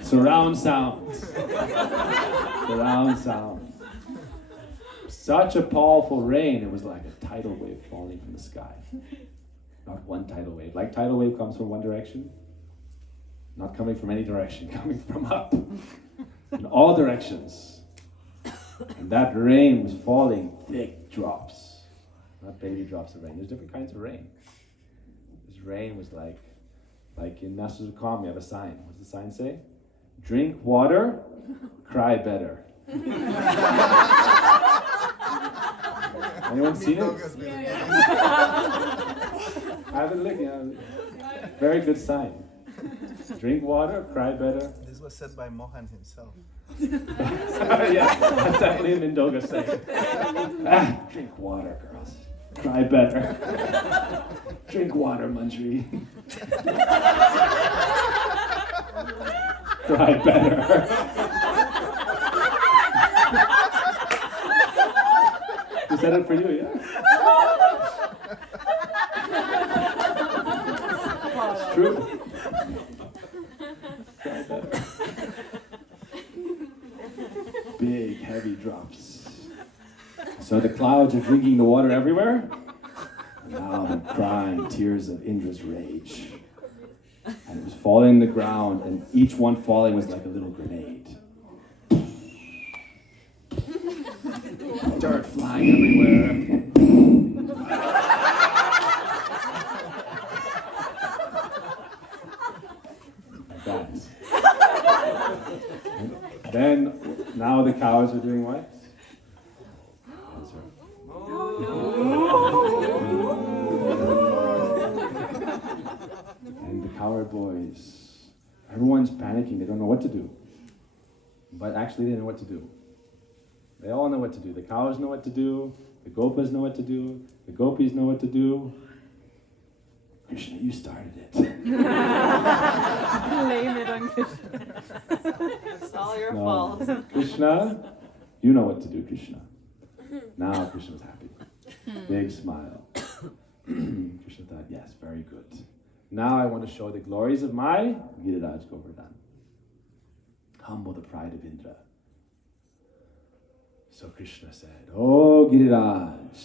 Surround sound. Surround sound. Such a powerful rain, it was like a tidal wave falling from the sky. Not one tidal wave. Like tidal wave comes from one direction, not coming from any direction, coming from up. In all directions. And that rain was falling thick drops. Not baby drops of rain. There's different kinds of rain. This rain was like in Nasrukam, we have a sign. What's the sign say? Drink water, cry better. Anyone seen it? I haven't looked. Very good sign. Drink water, cry better. This was said by Mohan himself. Yeah, that's definitely an Indoga saying. Drink water, girls. Cry better. Drink water, Manjari. Cry better. Is that it for you, yeah? It's true. Cry better. Big, heavy drops. So the clouds are drinking the water everywhere. And now they're crying tears of Indra's rage. And it was falling on the ground, and each one falling was like a little grenade. Dirt flying everywhere. Like that. Then, now the cows are doing what? And the cowherd boys, everyone's panicking, they don't know what to do. But actually they know what to do. They all know what to do. The cows know what to do, the gopas know what to do, the gopis know what to do. Krishna, you started it. Blame it on Krishna. It's all your fault. Krishna, you know what to do, Krishna. Now Krishna was happy. Big smile. Krishna thought, yes, very good. Now I want to show the glories of my Giriraj Govardhan. Humble the pride of Indra. So Krishna said, oh Giriraj,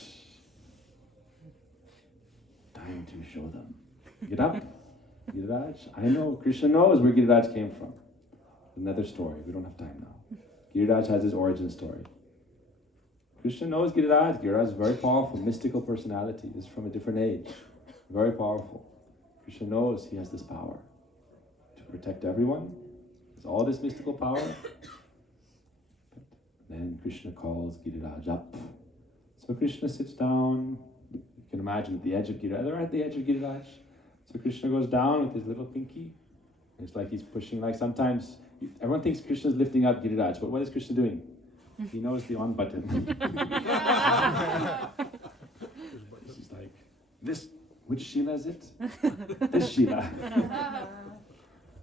time to show them. Get up, Giriraj. I know, Krishna knows where Giriraj came from. Another story, we don't have time now. Giriraj has his origin story. Krishna knows Giriraj. Giriraj is very powerful, mystical personality. He's from a different age. Very powerful. Krishna knows he has this power to protect everyone. He has all this mystical power. Then Krishna calls Giriraj up. So Krishna sits down. You can imagine at the edge of Giriraj. They're at the edge of Giriraj. So Krishna goes down with his little pinky. It's like he's pushing, like sometimes, everyone thinks Krishna's lifting up Giriraj, but what is Krishna doing? He knows the on button. He's like, this, which Shila is it? This Shila.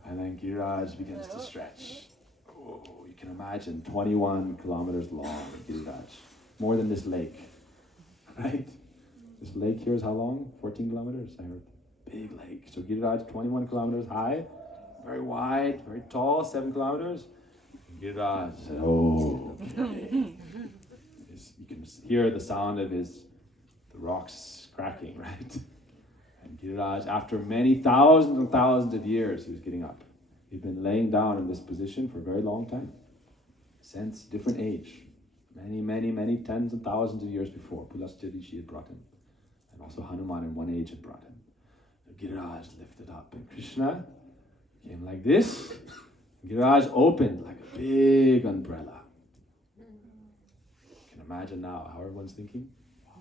And then Giriraj begins to stretch. Oh, you can imagine 21 kilometers long, Giriraj. More than this lake, right? This lake here is how long? 14 kilometers, I heard. Big lake. So Giriraj, 21 kilometers high, very wide, very tall, 7 kilometers. Giriraj said, oh, okay. You can hear the sound of the rocks cracking, right? And Giriraja, after many thousands and thousands of years, he was getting up. He'd been laying down in this position for a very long time, since different age. Many tens and thousands of years before. Pulastya Rishi had brought him. And also Hanuman in one age had brought him. So Giriraja lifted up, and Krishna came like this. Giriraja opened like a big umbrella. You can imagine now how everyone's thinking.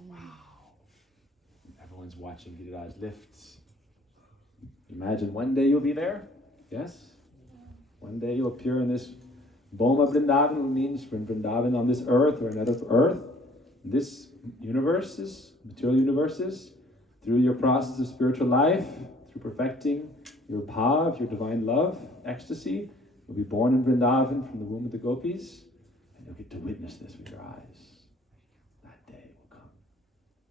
Wow. Everyone's watching Giriraja lift. Imagine one day you'll be there. Yes? One day you'll appear in this Boma Vrindavan, which means Vrindavan on this earth or another earth. This universes, material universes, through your process of spiritual life, through perfecting your bhav, your divine love, ecstasy, you'll be born in Vrindavan from the womb of the gopis, and you'll get to witness this with your eyes. That day will come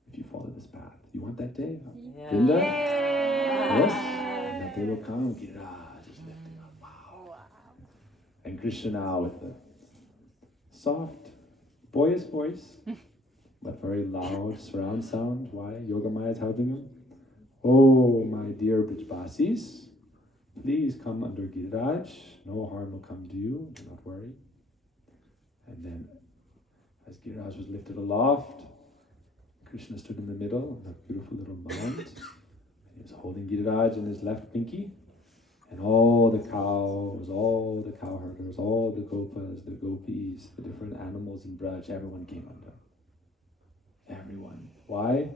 if you follow this path. You want that day? Yeah. Vrinda? Yes? That day will come. Giriraja is lifting up. Wow. And Krishna now with the soft, boyish voice, but very loud surround sound. Why? Yogamaya is helping him. Oh, my dear Brijbasis, please come under Giriraj. No harm will come to you. Do not worry. And then, as Giriraj was lifted aloft, Krishna stood in the middle of that beautiful little mound. And he was holding Giriraj in his left pinky. And all the cows, all the cow herders, all the gopas, the gopis, the different animals in Braj, everyone came under. Everyone. Why?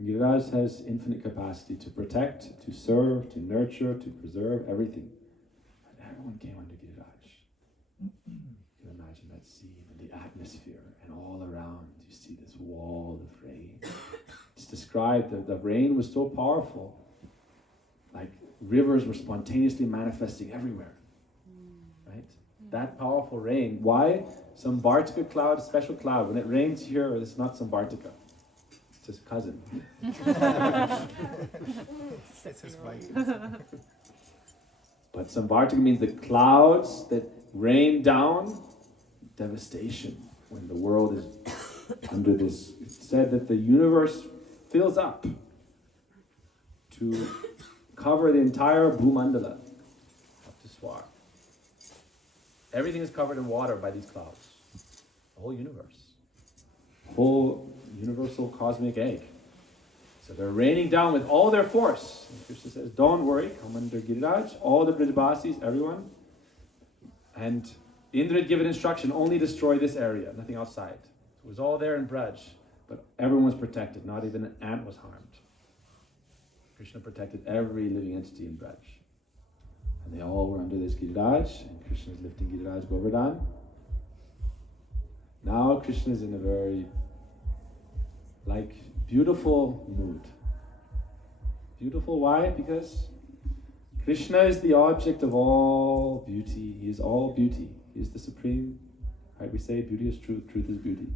Giriraj has infinite capacity to protect, to serve, to nurture, to preserve everything. And everyone came under Giriraj. You can imagine that scene and the atmosphere, and all around you see this wall of rain. It's described that the rain was so powerful, like rivers were spontaneously manifesting everywhere. Right? That powerful rain. Why? Some Vartika cloud, special cloud. When it rains here, it's not some Vartika. It's his cousin. It's his wife. But Samvartika means the clouds that rain down devastation when the world is under this. It's said that the universe fills up to cover the entire Bhumandala up to Swar. Everything is covered in water by these clouds. The whole universe. Whole universal cosmic egg. So they're raining down with all their force. And Krishna says, don't worry, come under Giriraj, all the Brijbasis, everyone. And Indra had given instruction, only destroy this area, nothing outside. It was all there in Braj, but everyone was protected, not even an ant was harmed. Krishna protected every living entity in Braj. And they all were under this Giriraj, and Krishna is lifting Giriraj Govardhan. Now Krishna is in a very, beautiful mood. Beautiful, why? Because Krishna is the object of all beauty. He is all beauty. He is the supreme, right? We say beauty is truth, truth is beauty.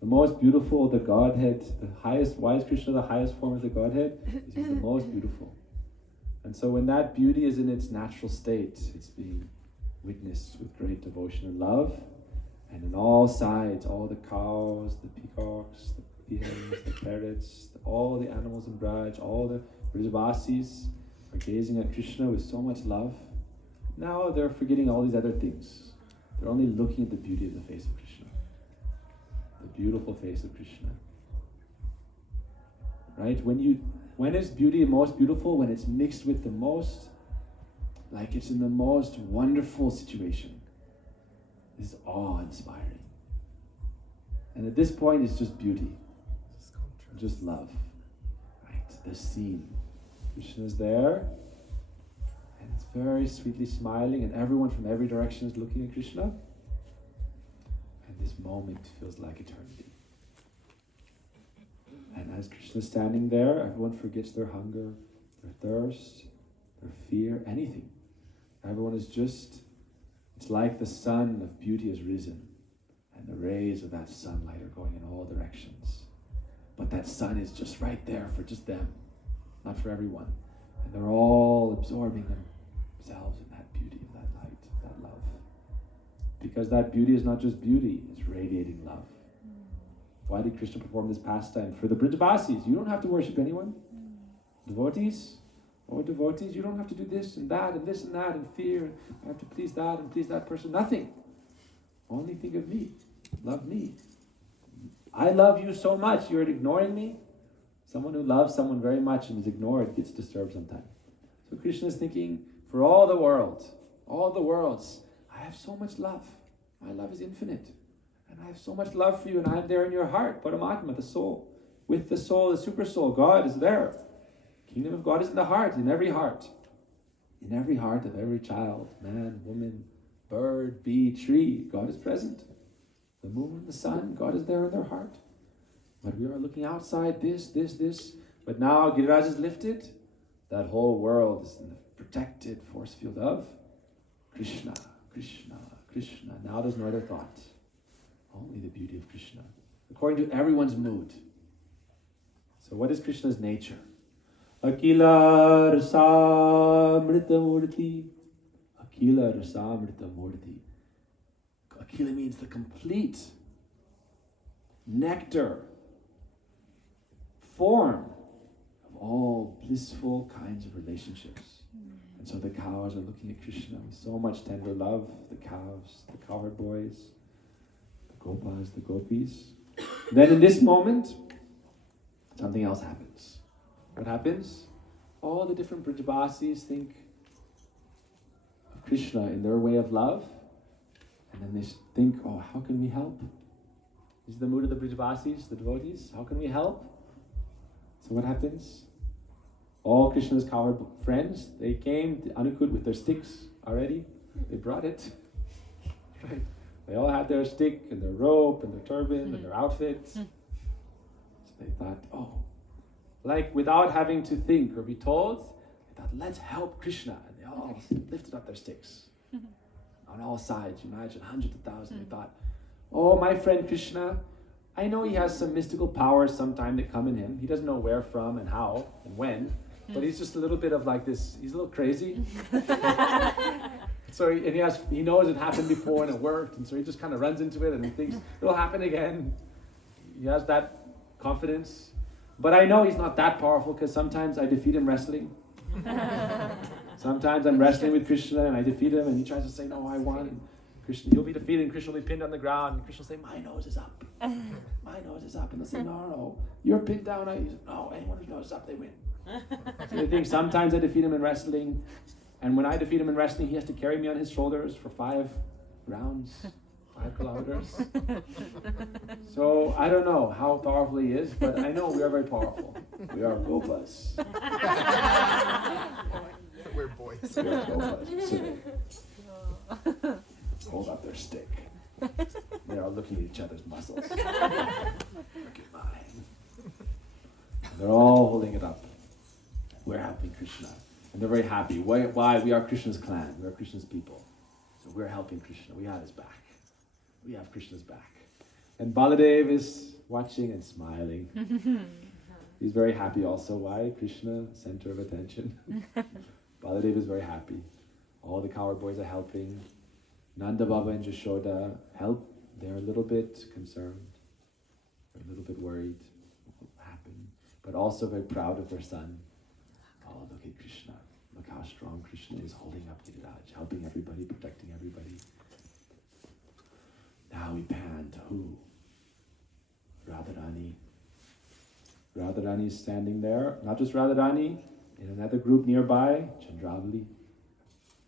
The most beautiful, the Godhead, the highest, why is Krishna the highest form of the Godhead? Because he's the most beautiful. And so when that beauty is in its natural state, it's being witnessed with great devotion and love. And on all sides, all the cows, the peacocks, the peahens, the parrots, all the animals in Braj, all the Brijbasis are gazing at Krishna with so much love. Now they're forgetting all these other things. They're only looking at the beauty of the face of Krishna. The beautiful face of Krishna. Right? When is beauty most beautiful? When it's mixed with the most, like it's in the most wonderful situation. It's awe-inspiring. And at this point, it's just beauty. Just love. Right? The scene. Krishna is there, and it's very sweetly smiling, and everyone from every direction is looking at Krishna. And this moment feels like eternity. And as Krishna is standing there, everyone forgets their hunger, their thirst, their fear, anything. Everyone is just, it's like the sun of beauty has risen, and the rays of that sunlight are going in all directions. But that sun is just right there for just them, not for everyone. And they're all absorbing themselves in that beauty of that light, that love. Because that beauty is not just beauty, it's radiating love. Why did Krishna perform this pastime? For the Brijbasis. You don't have to worship anyone. Devotees, you don't have to do this and that and this and that and fear. I have to please that and please that person. Nothing. Only think of me. Love me. I love you so much. You're ignoring me. Someone who loves someone very much and is ignored gets disturbed sometimes. So Krishna is thinking, for all the worlds, I have so much love. My love is infinite. And I have so much love for you, and I am there in your heart, Paramatma, the soul. With the soul, the super soul, God is there. Kingdom of God is in the heart, in every heart. In every heart of every child, man, woman, bird, bee, tree, God is present. The moon, the sun, God is there in their heart. But we are looking outside, this. But now Giriraja is lifted. That whole world is in the protected force field of Krishna. Now there's no other thought. Only the beauty of Krishna. According to everyone's mood. So what is Krishna's nature? Akila Rasamrita Murti. Akila Rasamrita Murti. Akila means the complete nectar, form of all blissful kinds of relationships. And so the cows are looking at Krishna with so much tender love. The cows, the cowherd boys, the gopas, the gopis. Then in this moment, something else happens. What happens? All the different Brajavasis think of Krishna in their way of love. And then they think, oh, how can we help? This is the mood of the Brajavasis, the devotees. How can we help? So what happens? All Krishna's cowherd friends, they came to Anukut with their sticks already. They brought it. Right? They all had their stick and their rope and their turban and their outfit. So they thought, oh, like without having to think or be told, they thought, let's help Krishna. And they all lifted up their sticks. On all sides, you imagine, hundreds of thousands. They thought, oh, my friend Krishna, I know he has some mystical powers sometime that come in him. He doesn't know where from and how and when, but he's just a little bit of like this, he's a little crazy. So he knows it happened before and it worked, and so he just kind of runs into it and he thinks it'll happen again. He has that confidence. But I know he's not that powerful because sometimes I defeat him wrestling. Sometimes I'm wrestling with Krishna and I defeat him and he tries to say, no, I won. And Krishna, he'll be defeated and Krishna will be pinned on the ground. And Krishna will say, my nose is up. My nose is up. And they'll say, no, you're pinned down. No, anyone whose nose is up, they win. So they think sometimes I defeat him in wrestling. And when I defeat him in wrestling, he has to carry me on his shoulders for 5 rounds, 5 kilometers. So I don't know how powerful he is, but I know we are very powerful. We are gopas. We're boys. We are gopas. So they hold up their stick. They are looking at each other's muscles. Look at mine. And they're all holding it up. We're helping Krishna. And they're very happy. Why? We are Krishna's clan. We are Krishna's people. So we're helping Krishna. We have his back. We have Krishna's back. And Baladev is watching and smiling. He's very happy also. Why? Krishna, center of attention. Baladev is very happy. All the cowherd boys are helping. Nanda Baba and Jashoda help. They're a little bit concerned. They're a little bit worried what will happen. But also very proud of their son. Oh, look at Krishna. Look how strong Krishna is holding up Giriraja, helping everybody, protecting everybody. Now we pan to who? Radharani. Radharani is standing there. Not just Radharani, in another group nearby, Chandravali.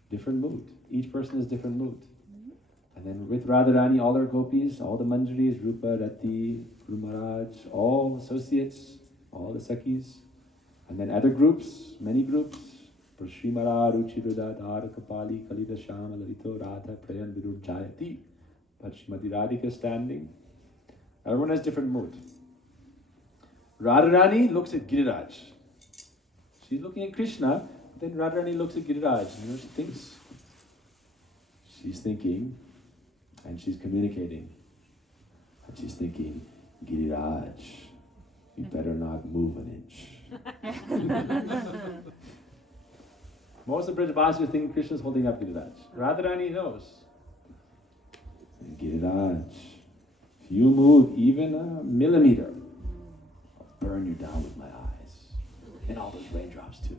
Different mood. Each person has different mood. And then with Radharani, all our gopis, all the manjaris, Rupa, Rati, Guru Maharaj, all associates, all the Sakhis. And then other groups, many groups. Prashrimara, Ruchiruda, Dhara, Kapali, Kalida, Shama, Lalito, Radha, Prayan, Virud, Jayati. But Srimati Radhika standing. Everyone has different mood. Radharani looks at Giriraj. She's looking at Krishna, then Radharani looks at Giriraj. And you know what she thinks? She's thinking, and she's communicating. And she's thinking, Giriraj, you better not move an inch. Most of the Brajavasis are thinking Krishna's holding up Giriraj. Radharani knows. Giriraj, if you move even a millimeter, I'll burn you down with my eyes. and all those raindrops too.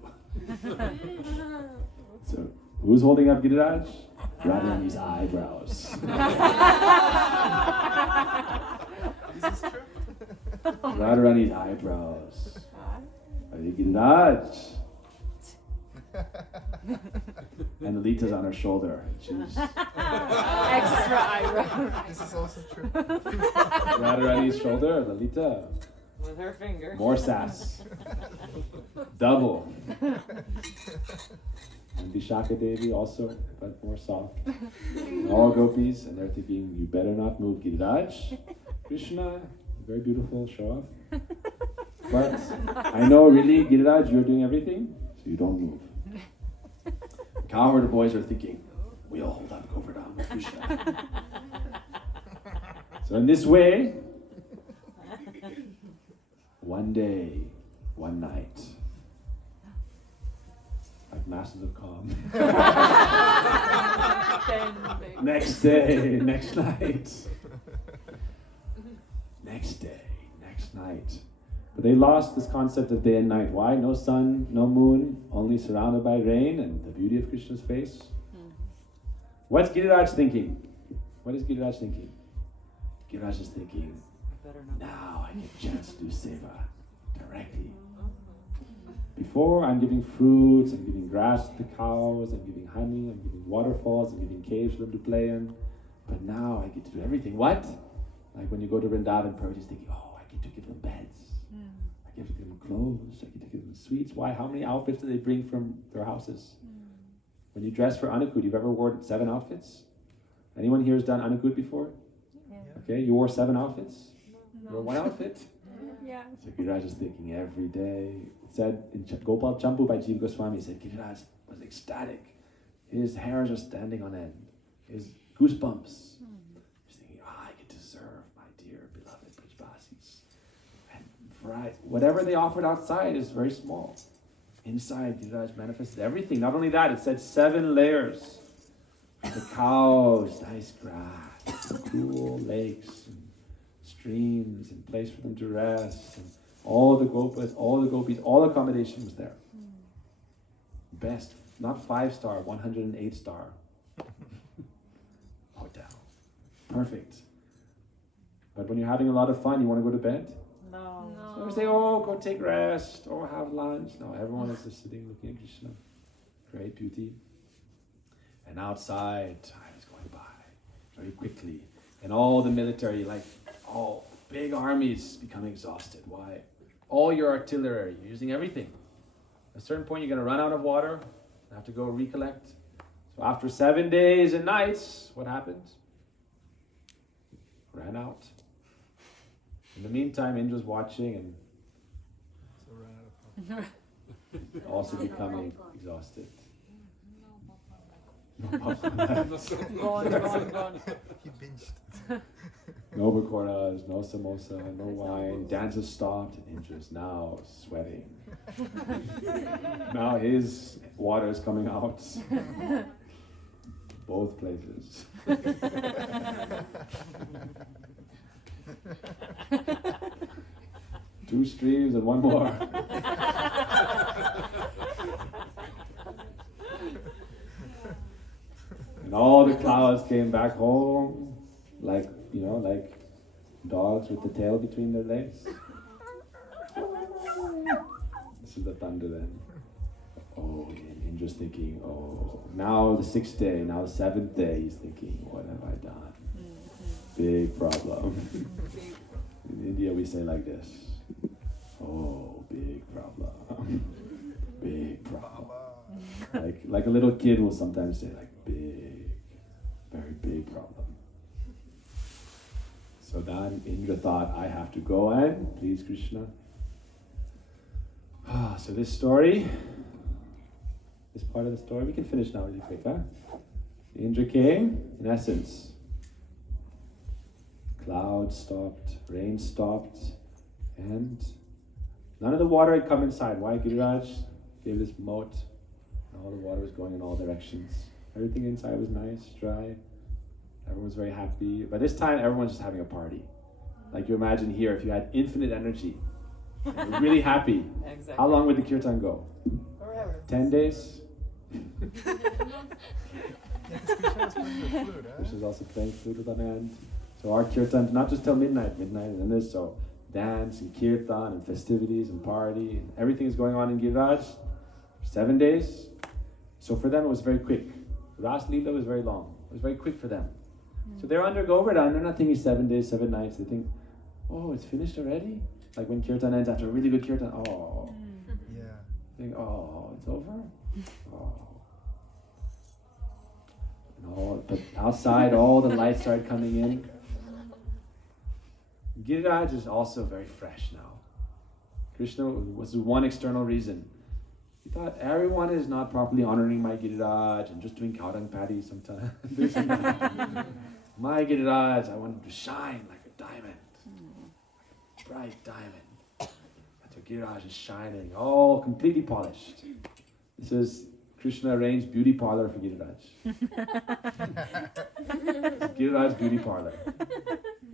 So, who's holding up Giriraj? Radharani's eyebrows. This is true. Radharani's eyebrows. Giriraj. And Lita's on her shoulder. She's Extra eyebrow. This is also true. Radharani's shoulder, Lalita. With her finger. More sass. Double. And Vishaka Devi also, but more soft. And all gopis, and they're thinking, you better not move, Giriraj. Krishna, very beautiful, show off. But I know really, Giriraj, you're doing everything, so you don't move. Cowherd boys are thinking, we'll hold up Govardhan with Krishna. So in this way, one day, one night, like Masters of Calm. Next day, next night. Next day, next night. But they lost this concept of day and night. Why? No sun, no moon, only surrounded by rain and the beauty of Krishna's face. What's Giriraj thinking? What is Giriraj thinking? Giriraj is thinking, now I get a chance to do seva directly. Before, I'm giving fruits, I'm giving grass to the cows, I'm giving honey, I'm giving waterfalls, I'm giving caves for them to play in. But now I get to do everything. What? Like when you go to Vrindavan, Prabhuji's thinking, oh, I get to give them beds. I get to give them clothes, I get to give them sweets. Why? How many outfits do they bring from their houses? When you dress for Anukut, you've ever worn 7 outfits? Anyone here has done Anukut before? Yeah. Okay, you wore 7 outfits? You wore 1 outfit? Yeah. So Giriraj is thinking every day. It said in Gopal Champu by Jiva Goswami, said Giriraj was ecstatic. His hairs are standing on end. His goosebumps. He's thinking, I get to serve my dear beloved Brajbasis. And whatever they offered outside is very small. Inside, Giriraj manifested everything. Not only that, it said 7 layers. The cows, nice grass, cool lakes, and streams, and place for them to rest, and all the gopis, all accommodation was there. Best, not 5-star, 108-star hotel. Perfect. But when you're having a lot of fun, you want to go to bed? No. So we say, oh, go take rest, or have lunch. No, everyone is just sitting looking at Krishna. Great beauty. And outside, time is going by very quickly. And all the military, like all big armies, become exhausted. Why? All your artillery, you're using everything. At a certain point, you're going to run out of water, have to go recollect. So after 7 days and nights, what happens? Ran out. In the meantime, Indra's watching and So ran out of popcorn. also becoming exhausted. No Go on. He binged. No bakornas, no samosa, no wine. Dances stopped, and Indra's now sweating. Now his water is coming out. Both places. 2 streams and 1 more. And all the clouds came back home, like dogs with the tail between their legs. This is the thunder then. Oh, and Indra's thinking, oh, now the 6th day, now the 7th day, he's thinking, what have I done? Big problem. In India we say like this, oh, big problem. Big problem. Like a little kid will sometimes say like, big, very big problem. So then Indra thought, I have to go and please Krishna. So this story, this part of the story, we can finish now really quick, huh? Indra came, in essence. Clouds stopped, rain stopped, and none of the water had come inside. Why? Giriraj gave this moat, and all the water was going in all directions. Everything inside was nice, dry. Everyone was very happy. By this time, everyone's just having a party. Like you imagine here, if you had infinite energy, They're really happy. Exactly. How long would the kirtan go? Forever. 10 days? Yeah, because Krishna was playing the flute, huh? Krishna's also playing flute with one hand. So our kirtan, not just till midnight and then this, so dance and kirtan and festivities and party and everything is going on in Giriraja. 7 days. So for them it was very quick. Ras Lila was very long. It was very quick for them. So they're under Govardhan, they're not thinking 7 days, 7 nights. They think, oh, it's finished already? Like when kirtan ends after a really good kirtan, oh. Yeah. Think, oh, it's over? Oh. No, but outside all the lights started coming in. Giriraj is also very fresh now. Krishna was one external reason. He thought everyone is not properly honoring my Giriraj and just doing Kaudang Paddy sometimes. My Giriraj, I want him to shine like a diamond. Like a bright diamond. So Giriraj is shining, all completely polished. This is Krishna arranged beauty parlor for Giriraj. Giriraj beauty parlor.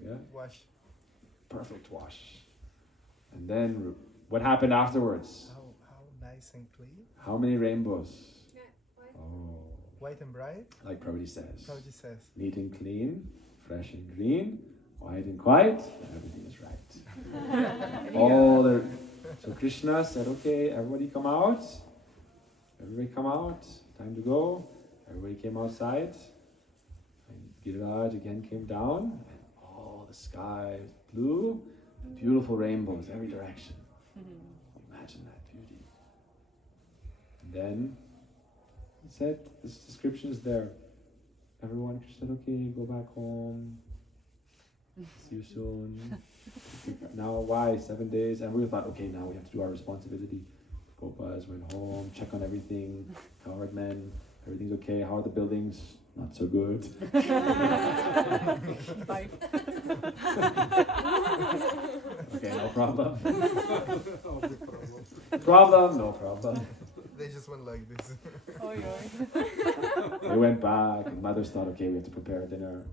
Yeah? Wash. Perfect wash. And then what happened afterwards? How nice and clean. How many rainbows? Oh, White and bright. like Prabhuji says. Prabhuji says. Neat and clean, fresh and green, white and quiet, everything is right. So Krishna said, okay, everybody come out. Everybody come out. Time to go. Everybody came outside. And Giriraj again came down. And all the sky is blue. And beautiful rainbows every direction. Imagine that beauty. And then he said, this description is there. Everyone said, okay, go back home. See you soon. Now why? 7 days. And we thought, okay, now we have to do our responsibility. Gopas went home, check on everything. How are men? Everything's okay. How are the buildings? Not so good. Bye. Okay, no problem. Problem, no problem. They just went like this. Oi, oi. They went back, and mothers thought, okay, we have to prepare dinner.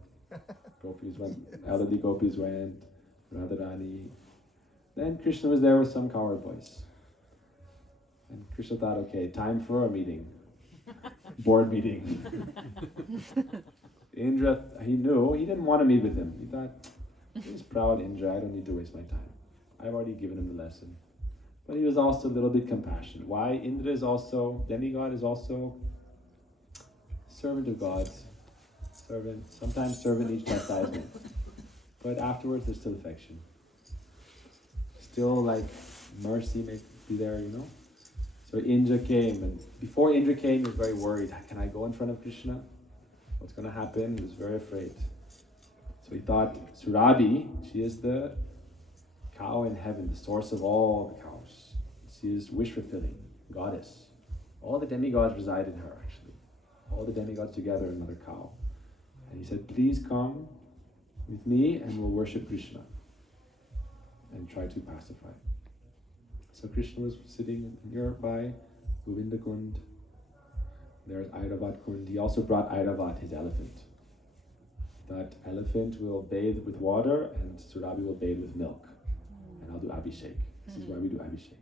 Gopis went, elderly gopis went, Radharani. Then Krishna was there with some cowherd boys. And Krishna thought, okay, time for a meeting. Board meeting. Indra, he knew, he didn't want to meet with him. He thought, he's proud Indra, I don't need to waste my time. I've already given him the lesson. But he was also a little bit compassionate. Why? Indra is also, demigod is also servant of God. Servant, sometimes servant needs chastisement. But afterwards there's still affection. Still like mercy may be there, you know? So Indra came, and before Indra came, he was very worried. Can I go in front of Krishna? What's going to happen? He was very afraid. So he thought, Surabhi, she is the cow in heaven, the source of all the cows. She is wish-fulfilling, goddess. All the demigods reside in her, actually. All the demigods together in another cow. And he said, please come with me and we'll worship Krishna and try to pacify. So Krishna was sitting nearby, Govinda Kund. There's Airavat Kund. He also brought Airavat, his elephant. That elephant will bathe with water and Surabhi will bathe with milk. And I'll do Abhishek. This is why we do Abhishek.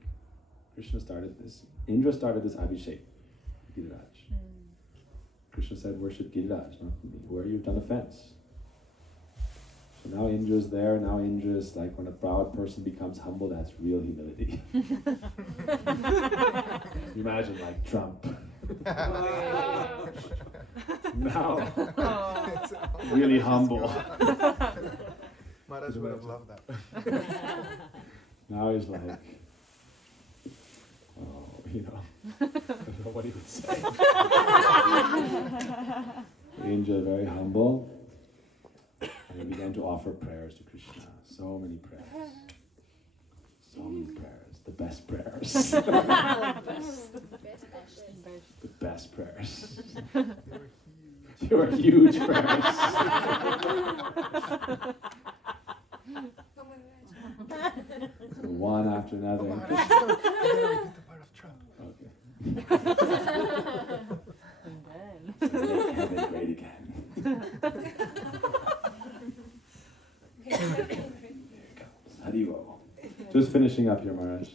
Krishna started this. Indra started this Abhishek, Giriraj. Krishna said, worship Giriraj, not me. Where you've done offense. So now Indra's there. Now Indra's like when a proud person becomes humble, that's real humility. Imagine like Trump. Now, really humble. Maharaj would have loved that. Now he's like, oh, you know, I don't know what he would say. Indra, very humble. And he began to offer prayers to Krishna. So many prayers. So many prayers. The best prayers. The best prayers. They were huge prayers. So one after another. And Krishna, I gotta repeat the part of Trump. okay. And then. So make heaven great again. There it comes. Haribo. Just finishing up here, Maharaj.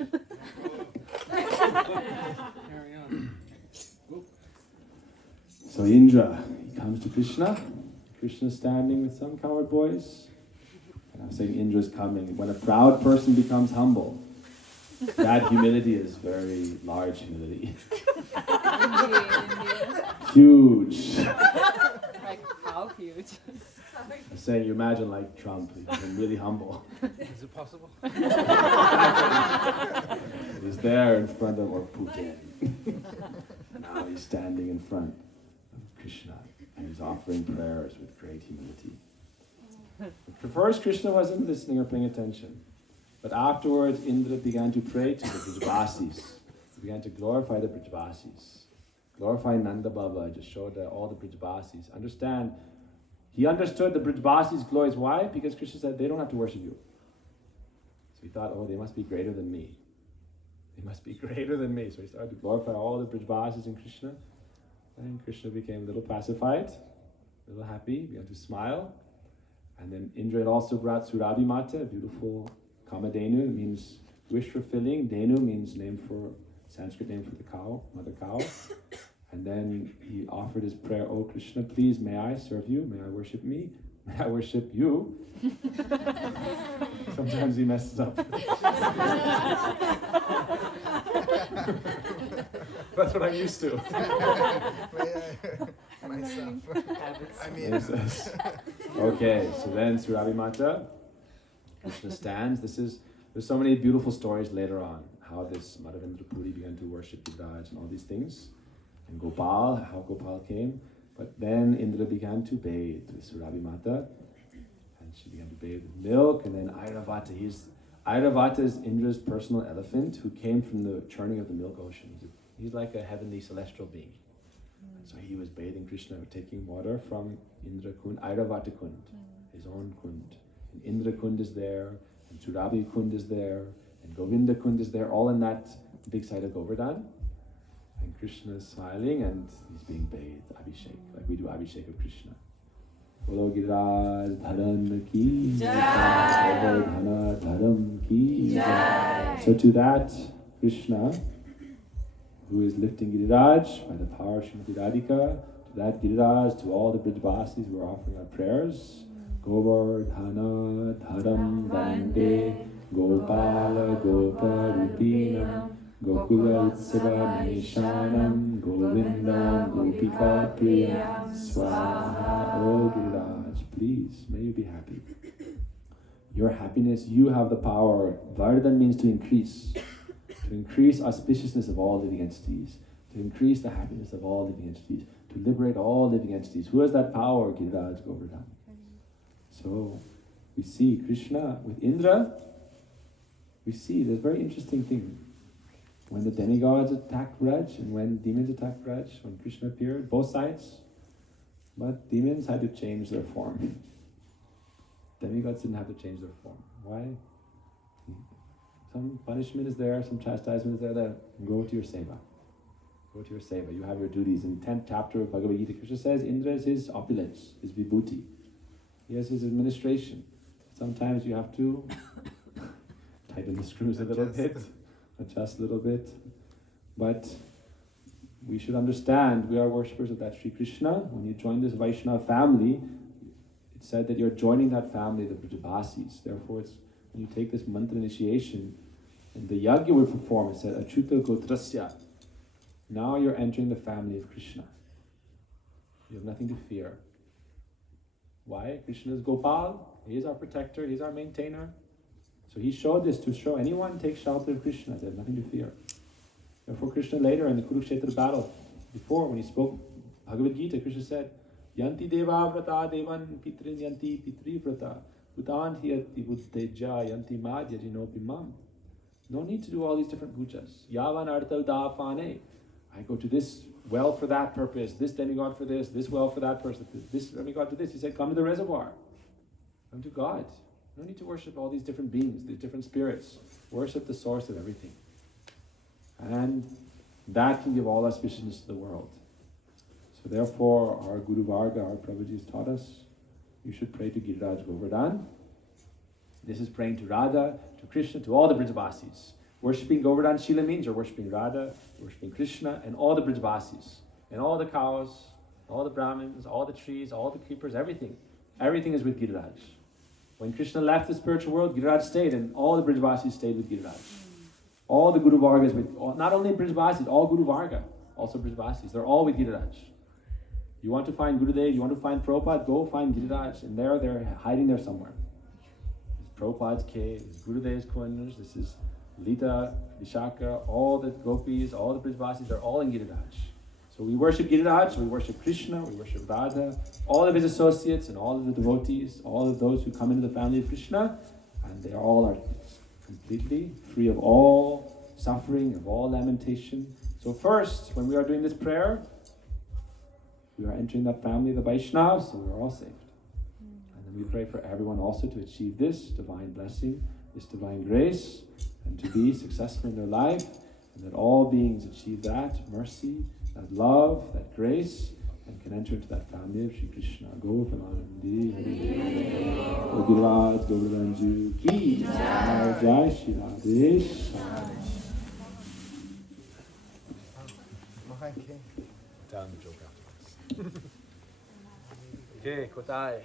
Carry on. So Indra, he comes to Krishna. Krishna's standing with some coward boys. And I'm saying Indra's coming. When a proud person becomes humble, that humility is very large humility. Huge. Like how huge? I'm saying, you imagine like Trump, he's been really humble. Is it possible? He's there in front of, or Putin. Now he's standing in front of Krishna and he's offering prayers with great humility. At first, Krishna wasn't listening or paying attention. But afterwards, Indra began to pray to the Brijvasis. He began to glorify the Brijvasis. Glorify Nanda Baba, just showed all the Brijvasis. Understand, he understood the Brijvasis' glories. Why? Because Krishna said, they don't have to worship you. So he thought, oh, they must be greater than me. They must be greater than me. So he started to glorify all the Brijvasis in Krishna. And Krishna became a little pacified, a little happy, began to smile. And then Indra had also brought Surabhi Mata, a beautiful Kamadenu. It means wish fulfilling. Denu means Sanskrit name for the cow, mother cow. And then he offered his prayer, oh Krishna, please may I serve you? May I worship me? May I worship you? Sometimes he messes up. That's what I'm used to. Myself. I mean, Yes. Okay, so then Surabhi Mata, Krishna stands. There's so many beautiful stories later on, how this Madhavendra Puri began to worship Giriraja and all these things. And Gopal, how Gopal came. But then Indra began to bathe with Surabhi Mata. And she began to bathe with milk. And then Airavata is Indra's personal elephant who came from the churning of the milk ocean. He's like a heavenly celestial being. And so he was bathing Krishna, taking water from Indra Kund, Airavata Kund, his own Kund. And Indra Kund is there, and Surabhi Kund is there, and Govinda Kund is there, all in that big side of Govardhan. And Krishna is smiling and he's being bathed, Abhishek, like we do Abhishek of Krishna. Bolo Giraj Dharan ki jai, Govardhana Dharam ki jai. So to that Krishna, who is lifting Giriraj by the power of Srimati Radhika, to that Giriraj, to all the Brijvasis who are offering our prayers, Govardhana Dharam Vande Gopala Goparupinam Gokula Utsava Meshanam Govindam Gopika Priyam Swaha. Oh Giriraj, please, may you be happy. Your happiness, you have the power. Vardhan means to increase auspiciousness of all living entities, to increase the happiness of all living entities, to liberate all living entities. Who has that power? Giriraj Govardhan. So we see Krishna with Indra. We see there's a very interesting thing. When the demigods attacked Braj and when demons attacked Braj, when Krishna appeared, both sides, but demons had to change their form. Demigods didn't have to change their form. Why? Some punishment is there, some chastisement is there, that go to your seva. Go to your seva. You have your duties. In 10th chapter of Bhagavad Gita, Krishna says Indra is his opulence, his vibhuti. He has his administration. Sometimes you have to tighten the screws a little bit, adjust a little bit. But we should understand, we are worshippers of that Sri Krishna. When you join this Vaishnava family, it's said that you're joining that family, the Brijvasis. Therefore, when you take this mantra initiation, and the yajna we perform, it said, Achyuta Gotrasya. Now you're entering the family of Krishna. You have nothing to fear. Why? Krishna is Gopal, he is our protector, he is our maintainer. So he showed this to show anyone take shelter of Krishna, they have nothing to fear. Therefore Krishna later in the Kurukshetra battle, before when he spoke Bhagavad Gita, Krishna said, Yanti deva vrata devan pitrin yanti pitri vrata utan hiyati buddheja yanti madhya jinopi mam. No need to do all these different pujas. Yavan artal dapane. I go to this well for that purpose, this demigod for this well for that person, this demigod to this. He said, come to the reservoir. Come to God. No need to worship all these different beings, these different spirits. Worship the source of everything. And that can give all auspiciousness to the world. So therefore, our Guru Varga, our Prabhuji has taught us, you should pray to Giriraj Govardhan. This is praying to Radha, to Krishna, to all the Brijavasis. Worshipping Govardhan Shila means you're worshipping Radha, worshipping Krishna, and all the Brijavasis, and all the cows, all the Brahmins, all the trees, all the creepers, everything. Everything is with Giriraj. When Krishna left the spiritual world, Giriraj stayed, and all the Brijavasis stayed with Giriraj. All the Guru Vargas, not only Brijavasis, all Guru Varga, also Brijavasis, they're all with Giriraj. You want to find Gurudev, you want to find Prabhupada, go find Giriraj, and they're hiding there somewhere. This is Prabhupada's cave, this is Gurudev's corners, this is Lila, Vishaka, all the gopis, all the Brijavasis, they're all in Giriraj. So we worship Giriraj, we worship Krishna, we worship Radha, all of his associates and all of the devotees, all of those who come into the family of Krishna, and they all are completely free of all suffering, of all lamentation. So first, when we are doing this prayer, we are entering that family of the Vaishnavas, so we are all saved. And then we pray for everyone also to achieve this divine blessing, this divine grace, and to be successful in their life, and that all beings achieve that mercy, that love, that grace, and can enter into that family of Shri Krishna. Gopalanandi, Hare Giriraja, Govardhanju Ki, Jai Shri Radhesh. Mohan King. Okay, Kotai.